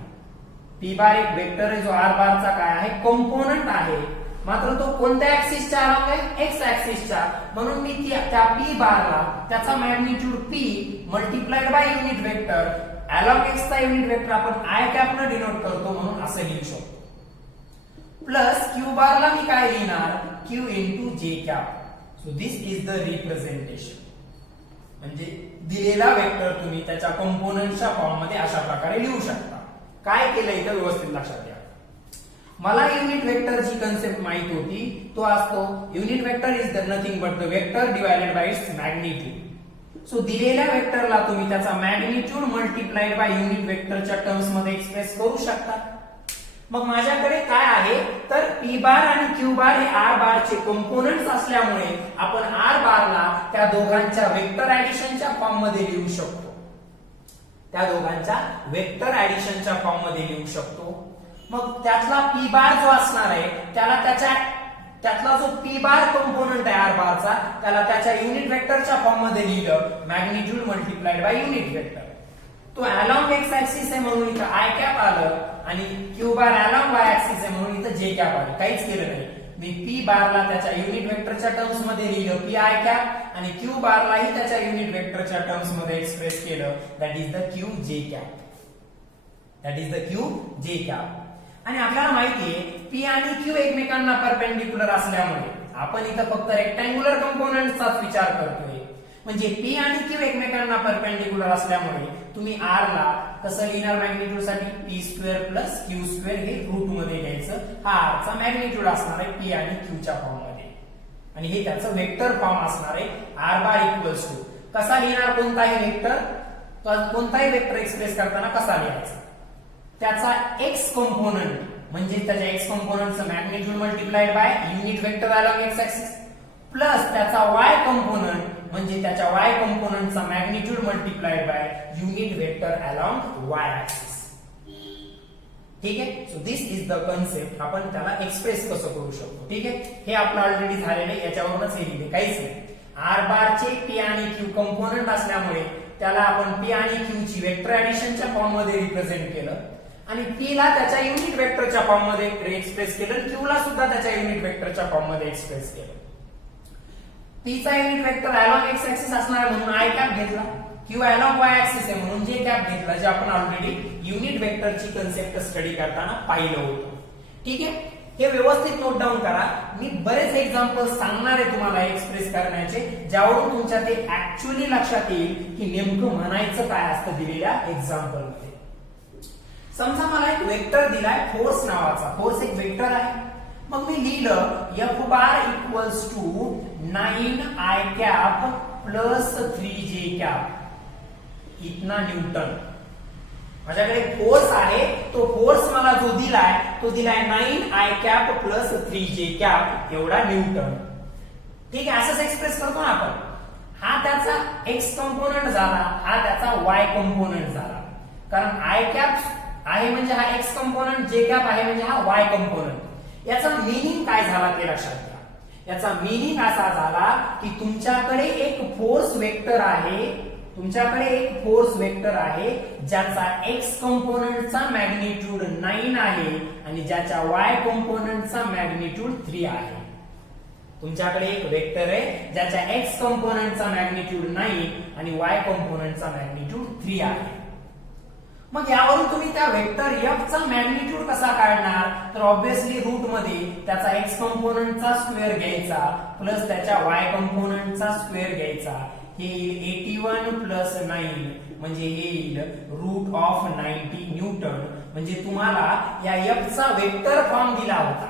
पी बार एक वेक्टर आहे जो आर बारचा काय आहे, कंपोनंट आहे. मात्र तो कोणत्या ऍक्सिसच्या अलोंग आहे, एक्स ऍक्सिसच्या. म्हणून मी त्या पी बारला त्याचा magnitude P multiplied by unit vector along एक्सचा युनिट वेक्टर आपण आय कॅप ने डिनोट करतो म्हणून असं लिहू शकतो. प्लस क्यू बारला मी काय लिहिणार, क्यू इंटू जे cap. So this is the representation. म्हणजे दिलेला वेक्टर तुम्ही त्याच्या कंपोनंटच्या फॉर्म मध्ये अशा प्रकारे लिहू शकता. काय केलं इथं व्यवस्थित लक्षात घ्या. मला युनिट वेक्टरची कन्सेप्ट माहित होती, तो असतो unit vector is nothing but the vector divided by it's magnitude. So दिलेल्या वेक्टरला तुम्ही त्याचा मॅग्निट्यूड मल्टिप्लाइड बाय युनिट वेक्टरच्या टर्म्स मध्ये एक्सप्रेस करू शकता. मग माझ्याकडे काय आहे तर पी बार आणि क्यू बार हे आर बारचे कंपोनंट्स असल्यामुळे आपण आर बारला त्या त्या दोघांच्या वेक्टर ऍडिशनच्या फॉर्म मध्ये लिहू शकतो. त्या दोघांच्या वेक्टर ऍडिशनच्या फॉर्म मध्ये लिहू शकतो. मग त्यातला पी बार जो असणार आहे त्याला त्यातला जो पी बार कंपोनंट आहे आर बारचा त्याला त्याच्या युनिट वेक्टरच्या फॉर्म मध्ये लिहिलं magnitude multiplied by unit vector. तो अलोंग एक्स ऍक्सिस आहे म्हणून इथं आय कॅप आलं आणि क्यू बार अलोंग वाय ऍक्सिस आहे म्हणून इथं जे कॅप आलं. काहीच केलं नाही. मी पी बारला त्याच्या युनिट वेक्टरच्या टर्म्स मध्ये लिहिलं पी आय कॅप आणि क्यू बारलाही त्याच्या युनिट वेक्टरच्या टर्म्स मध्ये एक्सप्रेस केलं दॅट इज द क्यू जे cap. That is the Q जे कॅप. आणि आपल्याला माहितीये पी आणि क्यू एकमेकांना परपेंडिक्युलर असल्यामुळे आपण इथं फक्त रेक्टँग्युलर कंपोनंटचाच विचार करतोय. म्हणजे पी आणि क्यू एकमेकांना परपेंडिक्युलर असल्यामुळे तुम्ही आर ला कसं लिहिणार मॅग्निट्यूड साठी P square plus Q square हे रूट मध्ये घ्यायचं. हा आर चा मॅग्निट्यूड असणार आहे पी आणि क्यू च्या फॉर्म मध्ये आणि हे त्याचं वेक्टर फॉर्म असणार आहे आर बार इक्वल्स टू. कसा लिहिणार कोणताही वेक्टर एक्सप्रेस करताना कसा लिहायचा त्याचा एक्स कंपोनंट म्हणजे त्याच्या एक्स कंपोनंटचं magnitude multiplied by unit vector along X axis plus त्याचा वाय कंपोनंट म्हणजे त्याच्या वाय कंपोनंटचा magnitude multiplied by unit vector along Y axis. ठीक आहे. So this is the concept. आपण त्याला एक्सप्रेस कसं करू शकतो. ठीक आहे. हे आपलं ऑलरेडी झालेलं आहे. याच्यावरूनच हे लिहिले काहीच नाही. आर बारचे पी आणि क्यू कंपोनंट असल्यामुळे त्याला आपण पी आणि क्यू ची वेक्टर ऍडिशनच्या फॉर्म मध्ये रिप्रेझेंट केलं आणि पी ला त्याच्या युनिट वेक्टरच्या फॉर्म मध्ये एक्सप्रेस केलं. क्यू ला सुद्धा त्याच्या युनिट वेक्टरच्या फॉर्म मध्ये एक्सप्रेस केलं. पी चा unit vector along X axis असणार म्हणून आय कॅप घेतला. क्यू अलोंग वाय ऍक्सिस आहे म्हणून जे कॅप घेतला जे आपण ऑलरेडी युनिट वेक्टरची कन्सेप्ट स्टडी करताना पाहिलं होतं. ठीक आहे. हे व्यवस्थित नोट डाऊन करा. मी बरेच एक्झाम्पल सांगणार आहे तुम्हाला एक्सप्रेस करण्याचे ज्यावरून तुमच्या ते ऍक्च्युअली लक्षात येईल की नेमकं म्हणायचं काय असतं दिलेल्या एक्झाम्पल मध्ये. समजा मला एक वेक्टर दिलाय फोर्स नावाचा. फोर्स एक वेक्टर आहे. मग मी लिहिलं F bar equals to 9 i cap plus 3j cap इतना न्यूटन. माझ्याकडे फोर्स आहे. तो फोर्स मला जो दिलाय तो दिलाय 9 i cap plus 3j cap एवढा न्यूटन. ठीक आहे. असंच एक्सप्रेस करतो ना आपण. हा त्याचा एक्स कंपोनंट झाला. हा त्याचा वाय कंपोनंट झाला. कारण आय कॅप आहे म्हणजे हा एक्स कंपोनंट जे कॅप आहे म्हणजे हा वाय कंपोनंट. याचा मीनिंग काय झाला ते लक्षात घ्या. याचा मीनिंग असा झाला की तुमच्याकडे एक फोर्स वेक्टर आहे. तुमच्याकडे एक फोर्स वेक्टर आहे ज्याचा एक्स कंपोनंटचा मॅग्निट्यूड 9 आहे आणि ज्याच्या वाय कंपोनंटचा मॅग्निट्यूड 3 आहे. तुमच्याकडे एक वेक्टर आहे ज्याच्या एक्स कंपोनंटचा मॅग्निट्यूड 9 आणि वाय कंपोनंटचा मॅग्निट्यूड 3 आहे. मग यावरून तुम्ही त्या वेक्टर एफ चा मॅग्निट्यूड कसा काढणार तर ऑब्व्हियसली रूट मध्ये त्याचा एक्स कंपोनंटचा स्क्वेअर घ्यायचा प्लस त्याच्या वाय कंपोनंटचा स्क्वेअर घ्यायचा. हे येईल 81 प्लस 9 म्हणजे हे येईल रूट ऑफ 90 न्यूटन. म्हणजे तुम्हाला या एफ चा वेक्टर फॉर्म दिला होता.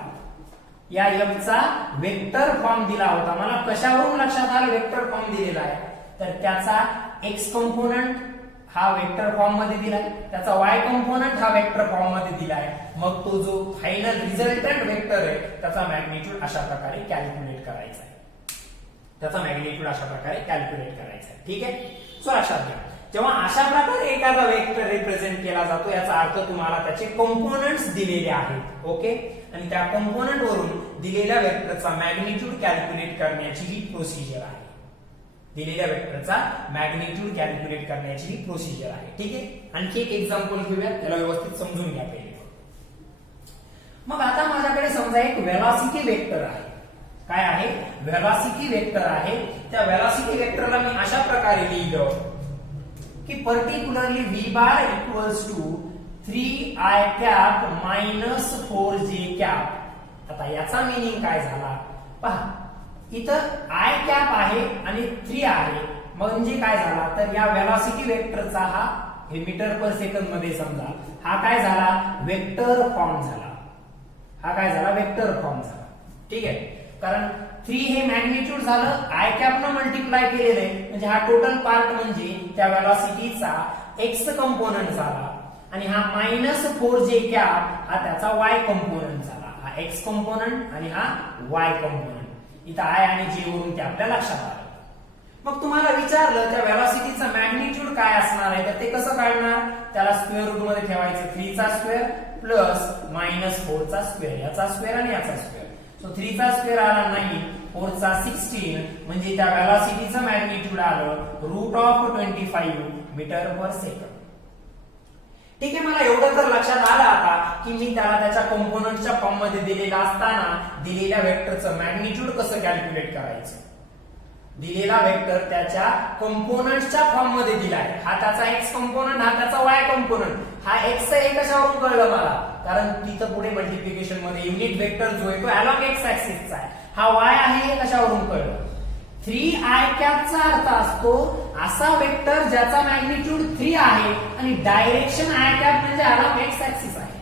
या एफ चा वेक्टर फॉर्म दिला होता. मला कशावरून लक्षात आलं वेक्टर फॉर्म दिलेला आहे तर त्याचा एक्स कंपोनंट हा वेक्टर फॉर्म मध्ये दिलाय. त्याचा वाय कंपोनंट हा वेक्टर फॉर्म मध्ये दिलाय. मग तो जो फायनल रिझल्टंट वेक्टर आहे त्याचा मॅग्निट्यूड अशा प्रकारे कॅल्क्युलेट करायचा आहे. त्याचा मॅग्निट्यूड अशा प्रकारे कॅल्क्युलेट करायचा आहे. ठीक आहे. सो लक्षात घ्या जेव्हा अशा प्रकारे एखादा वेक्टर रिप्रेझेंट केला जातो याचा अर्थ तुम्हाला त्याचे कंपोनंट्स दिलेले आहेत. ओके. आणि त्या कंपोनंट वरून दिलेल्या वेक्टरचा मॅग्निट्यूड कॅल्क्युलेट करण्याची ही प्रोसिजर आहे. दिलेल्या वेक्टरचा मॅग्निट्यूड कॅल्क्युलेट करण्याची ही प्रोसिजर आहे. ठीक आहे. आणखी एक एक्झाम्पल घेऊया. त्याला व्यवस्थित समजून घ्या पहिले. मग आता माझ्याकडे समजा एक वेलॉसिटी वेक्टर आहे. काय आहे वेलॉसिटी वेक्टर आहे. त्या वेलॉसिटी वेक्टरला मी अशा प्रकारे लिहिलं की particularly v bar equals to 3i cap minus 4j cap. आता याचा मीनिंग काय झाला पहा. इथं आय कॅप आहे आणि 3 आहे म्हणजे काय झाला तर या वेलॉसिटी वेक्टरचा हा हे मीटर पर सेकंद मध्ये समजा हा काय झाला वेक्टर फॉर्म झाला. हा काय झाला वेक्टर फॉर्म झाला. ठीक आहे. कारण 3 हे मॅग्निट्यूड झालं आय कॅप न मल्टिप्लाय केलेलं आहे म्हणजे हा टोटल पार्ट म्हणजे त्या वेलॉसिटीचा एक्स कंपोनंट झाला आणि हा मायनस 4j कॅप हा त्याचा वाय कंपोनंट झाला. हा एक्स कंपोनंट आणि हा वाय कंपोनंट. इथं आय आणि जे वरून ते आपल्या लक्षात आलं. मग तुम्हाला विचारलं त्या व्हेलॉसिटीचं मॅग्निट्यूड काय असणार आहे, तर ते कसं काढणार, त्याला स्क्वेअर रूट मध्ये ठेवायचं 3 चा स्क्वेअर प्लस -4 चा स्क्वेअर, याचा स्क्वेअर आणि याचा स्क्वेअर. सो 3 चा स्क्वेअर आला 9, 4 चा 16, म्हणजे त्या व्हेलॉसिटीचं मॅग्निट्यूड आलं √25 मीटर पर सेकंड. ठीक आहे, मला एवढं तर लक्षात आलं आता की मी त्याला त्याच्या कंपोनंटच्या फॉर्म मध्ये दिलेला असताना दिलेल्या वेक्टरचं मॅग्निट्यूड कसं कॅल्क्युलेट करायचं. दिलेला वेक्टर त्याच्या कंपोनंटच्या फॉर्म मध्ये दिलाय, हा त्याचा एक्स कंपोनंट, हा त्याचा वाय कंपोनंट. हा एक्स आहे कशावरून कळलं मला, कारण तिथं पुढे मल्टिप्लिकेशन मध्ये युनिट वेक्टर जो आहे तो अलॉंग एक्स ऍक्सिसचा आहे. हा वाय आहे हे कशावरून कळलं, 3i चा अर्थ असतो असा वेक्टर ज्याचा मॅग्निट्यूड 3 आहे आणि डायरेक्शन i म्हणजे अलॉंग एक्स ऍक्सिस आहे.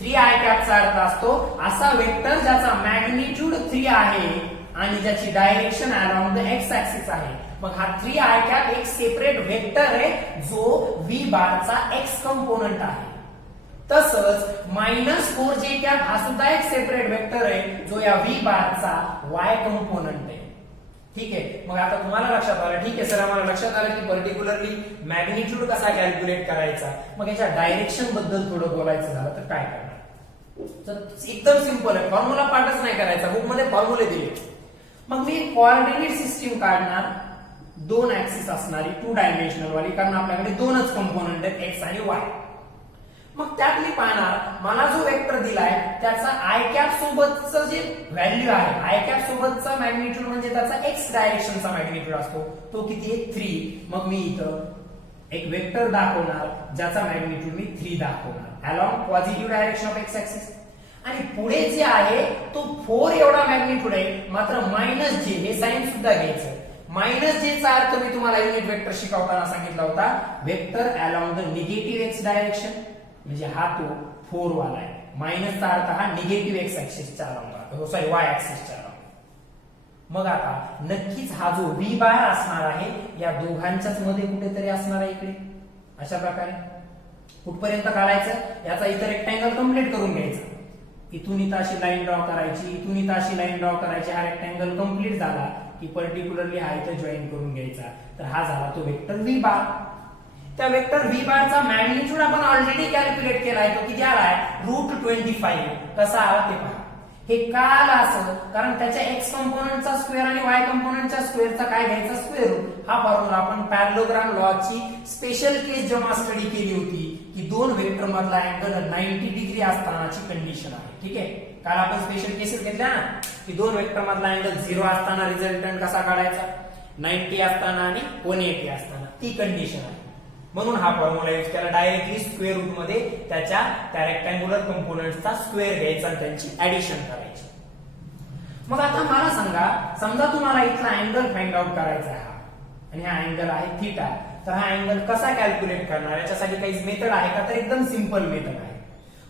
3i चा अर्थ असतो असा वेक्टर ज्याचा मॅग्निट्यूड 3 आहे आणि ज्याची direction along the x axis आहे. मग हा 3i एक सेपरेट वेक्टर आहे जो v बार चा एक्स कंपोनंट आहे. तसंच -4j हा सुद्धा एक सेपरेट वेक्टर आहे जो या v बार चा y कंपोनंट आहे. ठीक आहे, मग आता तुम्हाला लक्षात आलं, ठीक आहे सर आम्हाला लक्षात आलं की पर्टिक्युलरली मॅग्निट्यूड कसा कॅल्क्युलेट करायचा. मग याच्या डायरेक्शन बद्दल थोडं बोलायचं झालं तर काय करणार, तर एकदम सिंपल आहे, फॉर्म्युला पार्टच नाही करायचा, बुक मध्ये फॉर्म्युले दिले. मग मी कोऑर्डिनेट सिस्टीम काढणार, 2 ऍक्सिस असणारी 2 डायमेन्शनल वाली, कारण आपल्याकडे 2च कंपोनंट आहेत एक्स आणि वाय. मग त्यात मी पाहणार मला जो वेक्टर दिलाय त्याचा i सोबतचं जे व्हॅल्यू आहे, i सोबतचा मॅग्निट्यूड म्हणजे त्याचा एक्स डायरेक्शनचा मॅग्निट्यूड असतो, तो किती आहे 3. मग मी इथं एक वेक्टर दाखवणार ज्याचा मॅग्निट्यूड मी 3 दाखवणार along positive direction of x axis. आणि पुढे जे आहे तो 4 एवढा मॅग्निट्यूड आहे, मात्र -j हे साइन सुद्धा घ्यायचं. -j चा अर्थ मी तुम्हाला युनिट वेक्टर शिकवताना सांगितला होता, vector along the negative X direction, म्हणजे हा तो 4 वाला आहे. मायनसचा अर्थ हा निगेटिव्ह एक्स ऍक्सिसच्या अलॉंग, सॉरी वाय ऍक्सिसच्या अलॉंग. मग आता नक्कीच हा जो v बार असणार आहे या दोघांच्याच मध्ये कुठेतरी असणार आहे इकडे. अशा प्रकारे कुठपर्यंत काढायचं, याचा इथं रेक्टँगल कंप्लीट करून घ्यायचा. इथून इथं अशी लाईन ड्रॉ करायची, इथून इथं अशी लाईन ड्रॉ करायची. हा रेक्टँगल कंप्लीट झाला की पर्टिक्युलरली हा इथं जॉईन करून घ्यायचा. तर हा झाला तो वेक्टर v बार. त्या वेक्टर v बारचा मॅग्निट्यूड आपण ऑलरेडी कॅल्क्युलेट केलाय, तो किती आलाय √25. कसा आला ते पहा. हे का आला असं, कारण त्याच्या एक्स कंपोनंटचा स्क्वेअर आणि वाय कंपोनंटच्या स्क्वेअरचा काय घ्यायचा स्क्वेअर रूट. हा फॉर्म्युला आपण पॅरलोग्राम लॉची स्पेशल केस जेव्हा स्टडी केली होती की 2 वेक्टर मधला अँगल 90 डिग्री असतानाची कंडिशन आहे. ठीक आहे, काल आपण स्पेशल केसेस घेतल्या ना की 2 वेक्टर मधला अँगल 0 असताना रिझल्टंट कसा काढायचा, 90 असताना आणि 180 असताना, ती कंडिशन आहे. म्हणून हा फॉर्म्युला यूज केला. डायरेक्टली स्क्वेअर रूट मध्ये त्या रेक्टँग्युलर कंपोनंटचा स्क्वेअर घ्यायचा आणि त्यांची ऍडिशन करायची. मग आता मला सांगा, समजा तुम्हाला इथला अँगल फाइंड आउट करायचा आहे आणि हा अँगल आहे थीटा, तर हा अँगल कसा कॅल्क्युलेट करणार, याच्यासाठी काही मेथड आहे का, तर एकदम सिंपल मेथड आहे.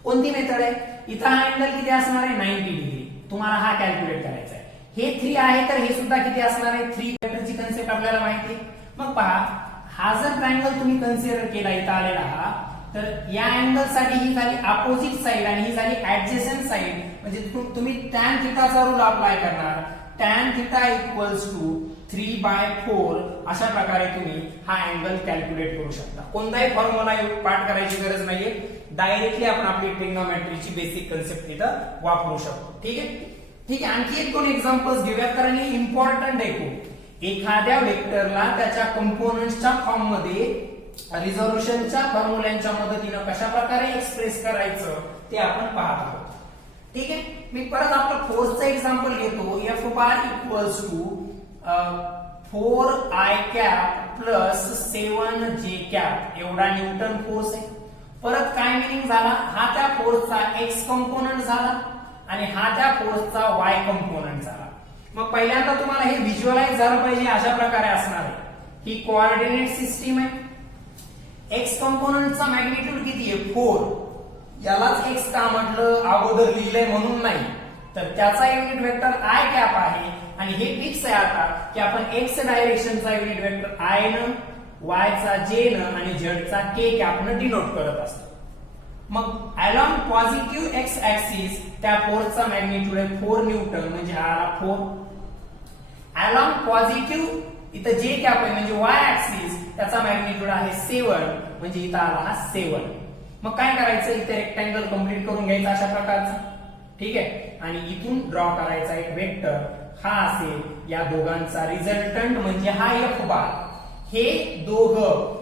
कोणती मेथड आहे, इथं हा अँगल किती असणार आहे 90 डिग्री. तुम्हाला हा कॅल्क्युलेट करायचा आहे. हे 3 आहे तर हे सुद्धा किती असणार आहे 3. वेक्टरची कन्सेप्ट आपल्याला माहिती. मग पहा, हा जर ट्रायंगल तुम्ही कन्सिडर केला इथं आलेला हा, तर या अँगल साठी ही झाली अपोजिट साइड आणि ही झाली ऍडजेसंट साइड. म्हणजे तुम्ही टॅन थिटाचा रूल अप्लाय करणार, टॅन थिटा इक्वल्स टू 3/4. अशा प्रकारे तुम्ही हा अँगल कॅल्क्युलेट करू शकता. कोणताही फॉर्म्युला पाठ करायची गरज नाहीये, डायरेक्टली आपण आपली ट्रिग्नोमेट्रीची बेसिक कन्सेप्ट इथं वापरू शकतो. ठीक आहे, ठीक आहे. आणखी 1-2 एक्झाम्पल्स घेऊयात, कारण हे इम्पॉर्टंट आहे खूप. एखाद्या वेक्टरला त्याच्या कंपोनंट्सच्या फॉर्म मध्ये रिझोल्यूशनच्या फॉर्म्युल्यांच्या मदतीने कशा प्रकारे एक्सप्रेस करायचं ते आपण पाहत आहोत. ठीक आहे, मी परत आपलं फोर्सचं एक्झाम्पल घेतो. F bar equals to 4i plus 7j एवढा न्यूटन फोर्स आहे. परत काय मिनिंग झाला, हा त्या फोर्सचा एक्स कंपोनंट झाला आणि हा त्या फोर्सचा वाय कंपोनंट झाला. मग पहिल्यांदा तुम्हाला हे व्हिज्युअलाइज झालं पाहिजे. अशा प्रकारे असणार आहे ही कोऑर्डिनेट सिस्टीम आहे. एक्स कंपोनंटचा मॅग्निट्यूड किती आहे 4. यालाच एक्स का म्हटलं, अगोदर लिहिलंय म्हणून नाही, तर त्याचा युनिट वेक्टर i आहे. आणि हे फिक्स आहे आता की आपण एक्स डायरेक्शनचा युनिट वेक्टर i न, y चा j न आणि z चा k न डिनोट करत असतो. मग अलॉंग पॉझिटिव्ह एक्स ऍक्सिस त्या फोर्सचा मॅग्निट्यूड आहे 4 न्यूटन, म्हणजे हा आला 4. अलॉंग पॉझिटिव्ह इथं जे कॅप आहे म्हणजे वाय ऍक्सिस त्याचा मॅग्निट्यूड आहे 7 म्हणजे इथं आला हा 7. मग काय करायचं इथे रेक्टँगल कंप्लीट करून घ्यायचा अशा प्रकारचा. ठीक आहे आणि इथून ड्रॉ करायचा एक वेक्टर हा असेल या दोघांचा रिझल्टंट म्हणजे हा एफ बार. हे दोघं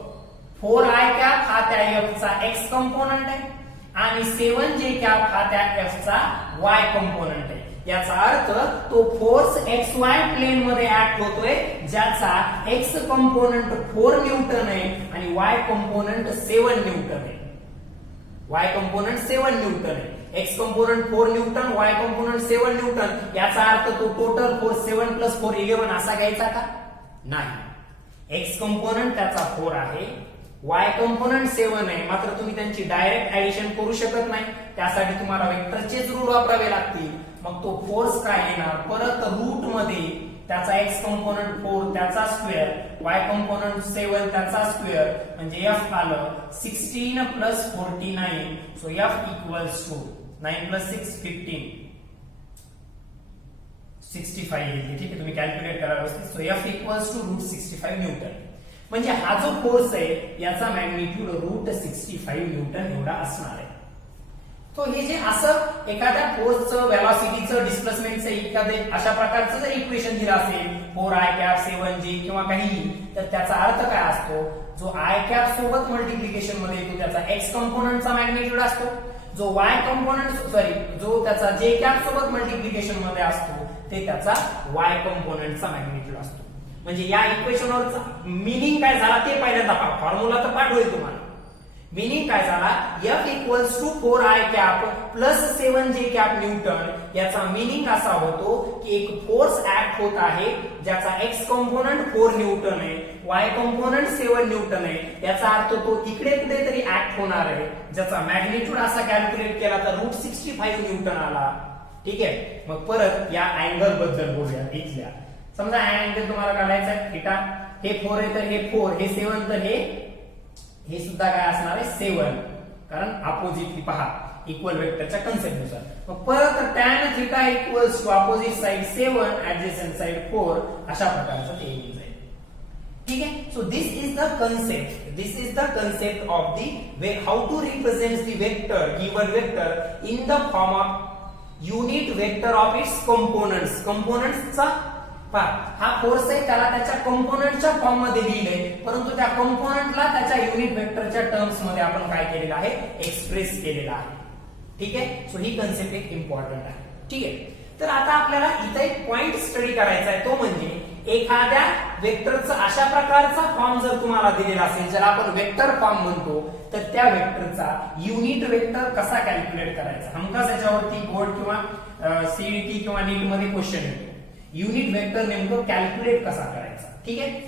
4i कॅप हा त्या एफ चा एक्स कंपोनंट आहे आणि 7j कॅप हा त्या एफ चा वाय कंपोनंट आहे. याचा अर्थ तो फोर्स एक्स वाय प्लेन मध्ये ऍक्ट होतोय ज्याचा एक्स कंपोनंट 4 न्यूटन आहे आणि वाय कंपोनंट 7 न्यूटन आहे. वाय कंपोनंट 7 न्यूटन आहे. X component 4 Newton, Y component 7 Newton. याचा अर्थ तो टोटल फोर्स 7 + 4 11 असा घ्यायचा का? नाही. एक्स कंपोनंट त्याचा 4 आहे, वाय कंपोनंट 7 आहे. मात्र तुम्ही त्यांची डायरेक्ट ऍडिशन करू शकत नाही, त्यासाठी तुम्हाला वेक्टरचेच रूल वापरावे लागतील. मग तो फोर्स काय येणार परत रूट मध्ये त्याचा एक्स कंपोनंट 4 त्याचा स्क्वेअर, वाय कंपोनंट 7 त्याचा स्क्वेअर म्हणजे एफ आलं 16 + 49. सो एफ इक्वल्स टू 9 + 6 15 65 येते. ठीक आहे तुम्ही कॅल्क्युलेट करा व्यवस्थित. So F equals to √65 newton. म्हणजे हा जो फोर्स आहे याचा मॅग्निट्यूड √65 न्यूटन एवढा असणार आहे. तो हे जे असं एखाद्या फोर्सचं व्हेलॉसिटीचं डिस्प्लेसमेंटचं एखादे अशा प्रकारचं जर इक्वेशन दिलं असेल 4i कॅप 7j किंवा काही तर त्याचा अर्थ काय असतो जो i कॅप सोबत मल्टिप्लिकेशन मध्ये येतो त्याचा x कंपोनंटचा मॅग्निट्यूड असतो, जो y कंपोनंट जो त्याचा j कॅप सोबत मल्टिप्लिकेशन मध्ये असतो ते त्याचा y कंपोनंटचा मॅग्निट्यूड असतो. म्हणजे या इक्वेशनवरचा मीनिंग काय झाला ते पहिल्यांदा फॉर्म्युला तर पाठ होईल तुम्हाला. मीनिंग काय झाला F equals to 4i cap plus 7j cap newton. याचा मीनिंग असा होतो की एक फोर्स ऍक्ट होत आहे ज्याचा x कंपोनंट 4 न्यूटन आहे, y कंपोनंट 7 न्यूटन आहे. याचा अर्थ तो इकडे कुठेतरी ऍक्ट होणार आहे ज्याचा मॅग्निट्यूड असा कॅल्क्युलेट केला तर √65 न्यूटन आला. ठीक आहे मग परत या अँगल बद्दल बोलूया. इथल्या समजा अँगल तुम्हाला काढायचा आहे थीटा. हे 4 आहे तर हे 4, हे 7 तर हे सुद्धा काय असणार आहे 7 कारण अपोजिटली पहा इक्वल वेक्टरच्या कन्सेप्ट नुसार. मग परत tan theta equals to opposite side 7 adjacent side 4 अशा प्रकारचं ते येऊन जाईल. ठीक आहे. So this is the concept. This is the concept of the how to represent the vector given vector in the form of unit vector of its components. कंपोनंट्सचा हा force आहे त्याला त्याच्या कंपोनंटच्या फॉर्म मध्ये लिहिलंय परंतु त्या कंपोनंटला त्याच्या युनिट वेक्टरच्या टर्म्स मध्ये आपण काय केलेलं आहे एक्सप्रेस केलेलं आहे. ठीक आहे. सो ही कन्सेप्ट एक इम्पॉर्टंट आहे. ठीक आहे. तर आता आपल्याला इथे एक पॉइंट स्टडी करायचा आहे तो म्हणजे एखाद्या वेक्टरचा अशा प्रकारचा फॉर्म जर तुम्हाला दिलेला असेल ज्याला आपण वेक्टर फॉर्म म्हणतो तर त्या वेक्टरचा युनिट वेक्टर कसा कॅल्क्युलेट करायचा. हमखास याच्यावरती बोर्ड किंवा सीईटी किंवा नीट मध्ये क्वेश्चन येतो युनिट वेक्टर नेमकं कॅल्क्युलेट कसा करायचा. ठीक आहे.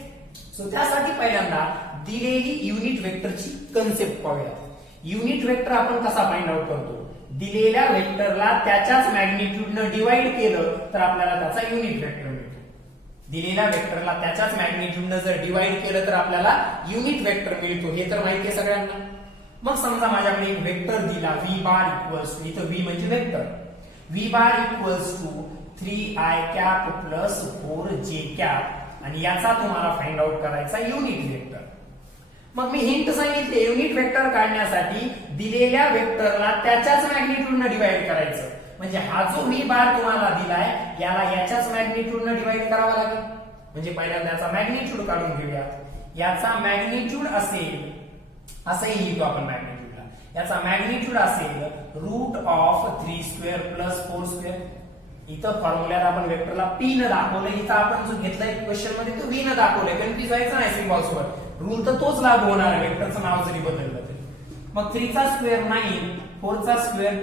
सो त्यासाठी पहिल्यांदा दिलेली युनिट वेक्टरची कन्सेप्ट पाहूया. युनिट वेक्टर आपण कसा फाइंड आउट करतो दिलेल्या वेक्टरला त्याच्याच मॅग्निट्यूडनं डिवाइड केलं तर आपल्याला त्याचा युनिट वेक्टर मिळतो. दिलेल्या वेक्टरला त्याच्याच मॅग्निट्यूडनं जर डिवाइड केलं तर आपल्याला युनिट वेक्टर मिळतो हे तर माहिती आहे सगळ्यांना. मग समजा माझ्याकडे एक वेक्टर दिला v बार इक्वल्स टू इथं v म्हणजे vector v bar equals to 3i cap plus 4j cap आणि याचा तुम्हाला फाइंड आउट करायचा युनिट वेक्टर. मग मी हिंट सांगितले युनिट वेक्टर काढण्यासाठी दिलेल्या वेक्टरला त्याच्याच मॅग्निट्यूडनं डिवाइड करायचं. म्हणजे हा जो v बार तुम्हाला दिलाय याला याच्याच मॅग्निट्यूडनं डिवाइड करावा लागेल. म्हणजे पहिल्यांदा त्याचा मॅग्निट्यूड काढून घेऊया. याचा मॅग्निट्यूड असेल असंही लिहितो आपण मॅग्निट्यूडला. याचा मॅग्निट्यूड असेल √3² + 4². इथं फॉर्म्युल्यात आपण वेक्टरला p न दाखवलं इथं आपण जो घेतलाय क्वेश्चन मध्ये तो v न दाखवलंय कन्फ्युज व्हायचं नाही सिम्बॉल सोबत. रूल तर तोच लागू होणार आहे वेक्टरचं नाव जरी बदललं तरी. मग 3 चा स्क्वेअर 9 4 चा स्क्वेअर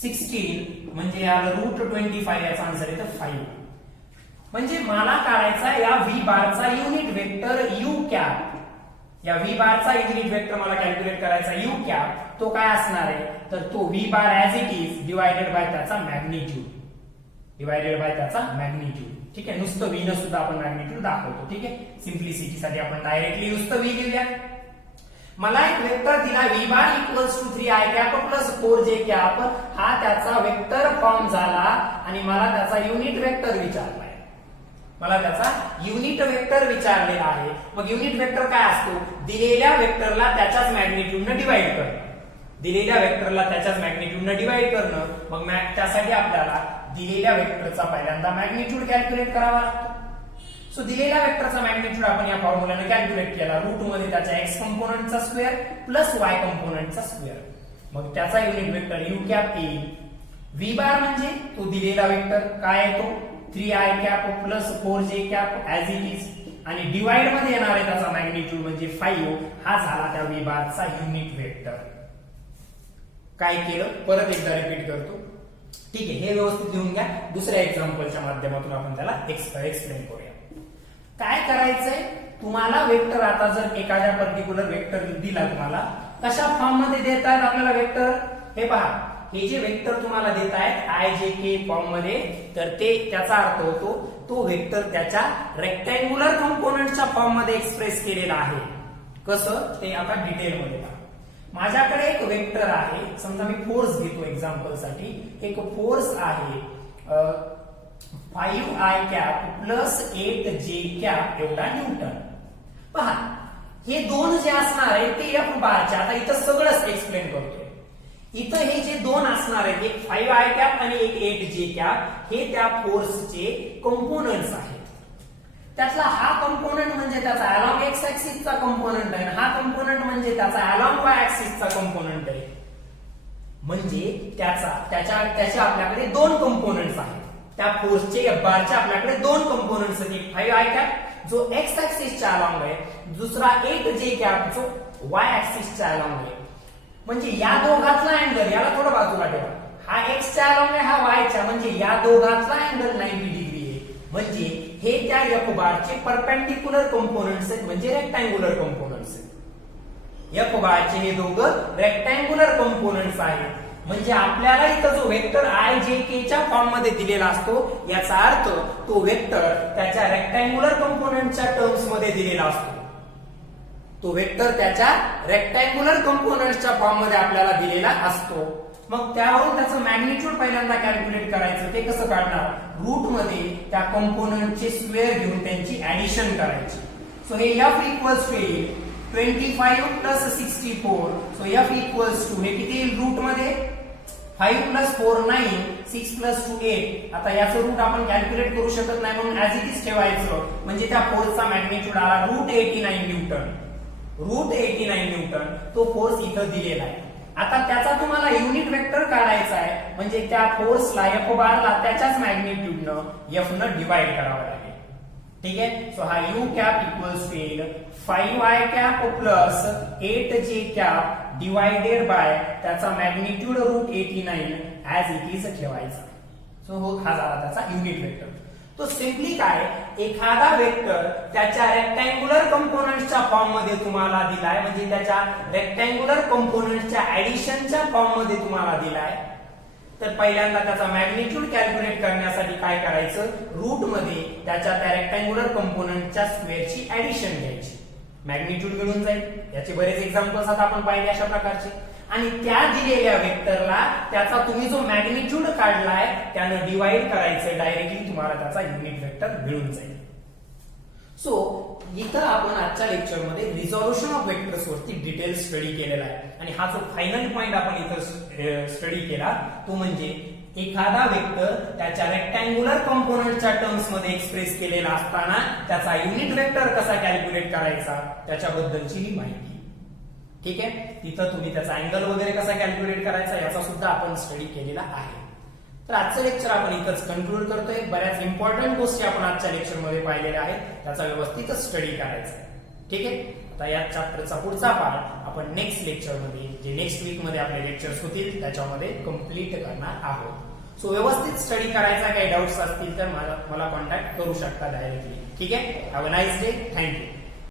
16 म्हणजे याला √25 याचा आन्सर येतं 5. म्हणजे मला काढायचा या v बारचा युनिट वेक्टर u कॅप. या v बारचा युनिट वेक्टर मला कॅल्क्युलेट करायचा u कॅप. तो काय असणार आहे तर तो v bar as it is divided by त्याचा मॅग्निट्यूड. डिवायडेड बाय त्याचा मॅग्निट्यूड. ठीक आहे. नुसतं v न सुद्धा आपण मॅग्निट्यूड दाखवतो. ठीक आहे. सिम्प्लिसिटी साठी आपण डायरेक्टली नुसतं v लिहूया. मला एक वेक्टर दिला v bar equals to 3i cap plus 4j cap. हा त्याचा वेक्टर फॉर्म झाला आणि मला त्याचा युनिट वेक्टर विचारलाय. मला त्याचा युनिट वेक्टर विचारलेला आहे. मग युनिट वेक्टर काय असतो? दिलेल्या वेक्टरला त्याच्याच मॅग्निट्यूडनं डिवाइड करणं. दिलेल्या वेक्टरला त्याच्याच मॅग्निट्यूडनं डिवाइड करणं. मग त्यासाठी आपल्याला दिलेल्या वेक्टरचा पहिल्यांदा मॅग्निट्यूड कॅल्क्युलेट करावा लागतो. सो दिलेल्या वेक्टरचा मॅग्निट्यूड आपण या फॉर्म्युलाने कॅल्क्युलेट केला. रूट मध्ये त्याच्या एक्स कंपोनंटचा स्क्वेअर प्लस वाय कंपोनंटचा स्क्वेअर. मग त्याचा युनिट वेक्टर यू कॅप येईल. व्ही बार म्हणजे तो दिलेला वेक्टर काय आहे तो 3i cap plus 4j cap as it is, आणि डिवाइड मध्ये येणार आहे त्याचा मॅग्निट्यूड म्हणजे 5. हा झाला त्या व्ही बारचा युनिट वेक्टर. काय केलं परत एकदा रिपीट करतो. ठीक आहे, हे व्यवस्थित लिहून घ्या. दुसऱ्या एक्झाम्पलच्या माध्यमातून आपण त्याला एक्सप्लेन करूया. काय करायचंय तुम्हाला? वेक्टर आता जर एखाद्या पर्टिक्युलर वेक्टर दिला, तुम्हाला कशा फॉर्म मध्ये देतात आपल्याला वेक्टर? हे पहा, हे जे वेक्टर तुम्हाला देत आहेत आय जे के फॉर्म मध्ये, तर ते त्याचा अर्थ होतो तो वेक्टर त्याच्या रेक्टँग्युलर कंपोनंटच्या फॉर्म मध्ये एक्सप्रेस केलेला आहे. कसं ते आता डिटेल मध्ये पहा. माझ्याकडे एक वेक्टर आहे, समजा मी फोर्स घेतो एक्झाम्पल साठी. एक फोर्स आहे 5i cap plus 8j cap एवढा न्यूटन. पहा, हे दोन जे असणार आहे ते एफ बारचे, आता इथं सगळंच एक्सप्लेन करतोय. इथं हे जे दोन असणार आहेत, एक 5i कॅप आणि एक 8j कॅप, हे त्या फोर्सचे कंपोनंट्स आहेत. त्यातला हा कंपोनंट म्हणजे त्याचा अलॉंग एक्स ऍक्सिसचा कंपोनंट आहे, हा कंपोनंट म्हणजे त्याचा अलॉंग वाय ऍक्सिसचा कंपोनंट आहे. म्हणजे त्याचे आपल्याकडे दोन कंपोनंट्स आहेत. त्या फोर्सचे एफ बारचे आपल्याकडे दोन कंपोनंट्स आहेत. एक 5i कॅप जो एक्स ऍक्सिसच्या अलॉंग आहे, दुसरा 8j कॅप जो वाय ऍक्सिसच्या अलॉंग आहे. म्हणजे या दोघातला अँगल, याला थोडं बाजूला ठेवा, हा एक्सच्या अलॉंग आहे, हा वायच्या, म्हणजे या दोघातला अँगल 90 डिग्री आहे. म्हणजे हे त्या एफ बारचे परपेंडिक्युलर कंपोनंट्स आहेत, म्हणजे रेक्टँग्युलर कंपोनंट्स आहेत. एफ बारचे हे दोघं रेक्टँग्युलर कंपोनंट्स आहेत. म्हणजे आपल्याला इथं जो वेक्टर आय जे के च्या फॉर्म मध्ये दिलेला असतो, याचा अर्थ तो वेक्टर त्याच्या रेक्टँग्युलर कंपोनंटच्या टर्म्स मध्ये दिलेला असतो. तो वेक्टर त्याच्या रेक्टँग्युलर कंपोनंटच्या फॉर्म मध्ये आपल्याला दिलेला असतो. मग त्यावरून त्याचं मॅग्निट्यूड पहिल्यांदा कॅल्क्युलेट करायचं. ते कसं काढणार? रूट मध्ये त्या कंपोनंटचे स्क्वेअर घेऊन त्यांची ऍडिशन करायची. सो हे F equals to 25 plus 64. So F equals to हे किती येईल रूट मध्ये? 5 प्लस 4 9, 6 प्लस 2 8. आता याचं रूट आपण कॅल्क्युलेट करू शकत नाही, म्हणून ऍज इट इज ठेवायचं. म्हणजे त्या फोर्सचा मॅग्निट्यूड आला रूट 89 न्यूटन. रूट 89 न्यूटन तो फोर्स इथं दिलेला आहे. आता त्याचा तुम्हाला युनिट वेक्टर काढायचा आहे, म्हणजे त्या फोर्सला एफ बारला त्याच्याच मॅग्निट्यूडनं एफ न डिवाइड करावं लागेल. ठीक आहे, सो हा यू कॅप इक्वल्स टू येईल 5i cap plus 8j cap divided by त्याचा magnitude root 89 as it is ठेवायचा. सो हा झाला त्याचा युनिट वेक्टर. तो सिम्पली काय, एखादा वेक्टर त्याच्या रेक्टँग्युलर कंपोनंटच्या फॉर्म मध्ये तुम्हाला दिलाय, म्हणजे त्याच्या रेक्टँग्युलर कंपोनंटच्या ऍडिशनच्या फॉर्म मध्ये तुम्हाला दिलाय, तर पहिल्यांदा त्याचा मॅग्निट्यूड कॅल्क्युलेट करण्यासाठी काय करायचं? रूट मध्ये त्याच्या त्या रेक्टँग्युलर कंपोनंटच्या स्क्वेअरची ऍडिशन घ्यायची, मॅग्निट्यूड मिळून जाईल. याचे बरेच एक्झाम्पल्स आता आपण पाहिले अशा प्रकारचे. आणि त्या दिलेल्या वेक्टरला त्याचा तुम्ही जो मॅग्निट्यूड काढलाय त्यानं डिवाइड करायचं, डायरेक्टली तुम्हाला त्याचा युनिट वेक्टर मिळून जाईल. सो इथं आपण आजच्या लेक्चरमध्ये रिझॉल्युशन ऑफ वेक्टर्स वरती डिटेल स्टडी केलेला आहे. आणि हा जो फायनल पॉइंट आपण इथं स्टडी केला तो म्हणजे एखादा वेक्टर त्याच्या रेक्टँग्युलर कंपोनंटच्या टर्म्स मध्ये एक्सप्रेस केलेला असताना त्याचा युनिट वेक्टर कसा कॅल्क्युलेट करायचा त्याच्याबद्दलची ही माहिती. ठीक आहे, तिथं तुम्ही त्याचा अँगल वगैरे कसा कॅल्क्युलेट करायचा याचा सुद्धा आपण स्टडी केलेला आहे. तर आजचं लेक्चर आपण इथंच कंक्लूड करतोय. बऱ्याच इम्पॉर्टंट गोष्टी आपण आजच्या लेक्चरमध्ये पाहिलेल्या आहेत, त्याचा व्यवस्थित स्टडी करायचा आहे. ठीक आहे, आता या चॅप्टरचा पुढचा पार्ट आपण नेक्स्ट लेक्चरमध्ये, जे नेक्स्ट वीक मध्ये आपले लेक्चर्स होतील त्याच्यामध्ये कम्प्लीट करणार आहोत. सो व्यवस्थित स्टडी करायचा. काही डाऊट्स असतील तर मला कॉन्टॅक्ट करू शकता डायरेक्टली. ठीक आहे, have a nice day. Thank you.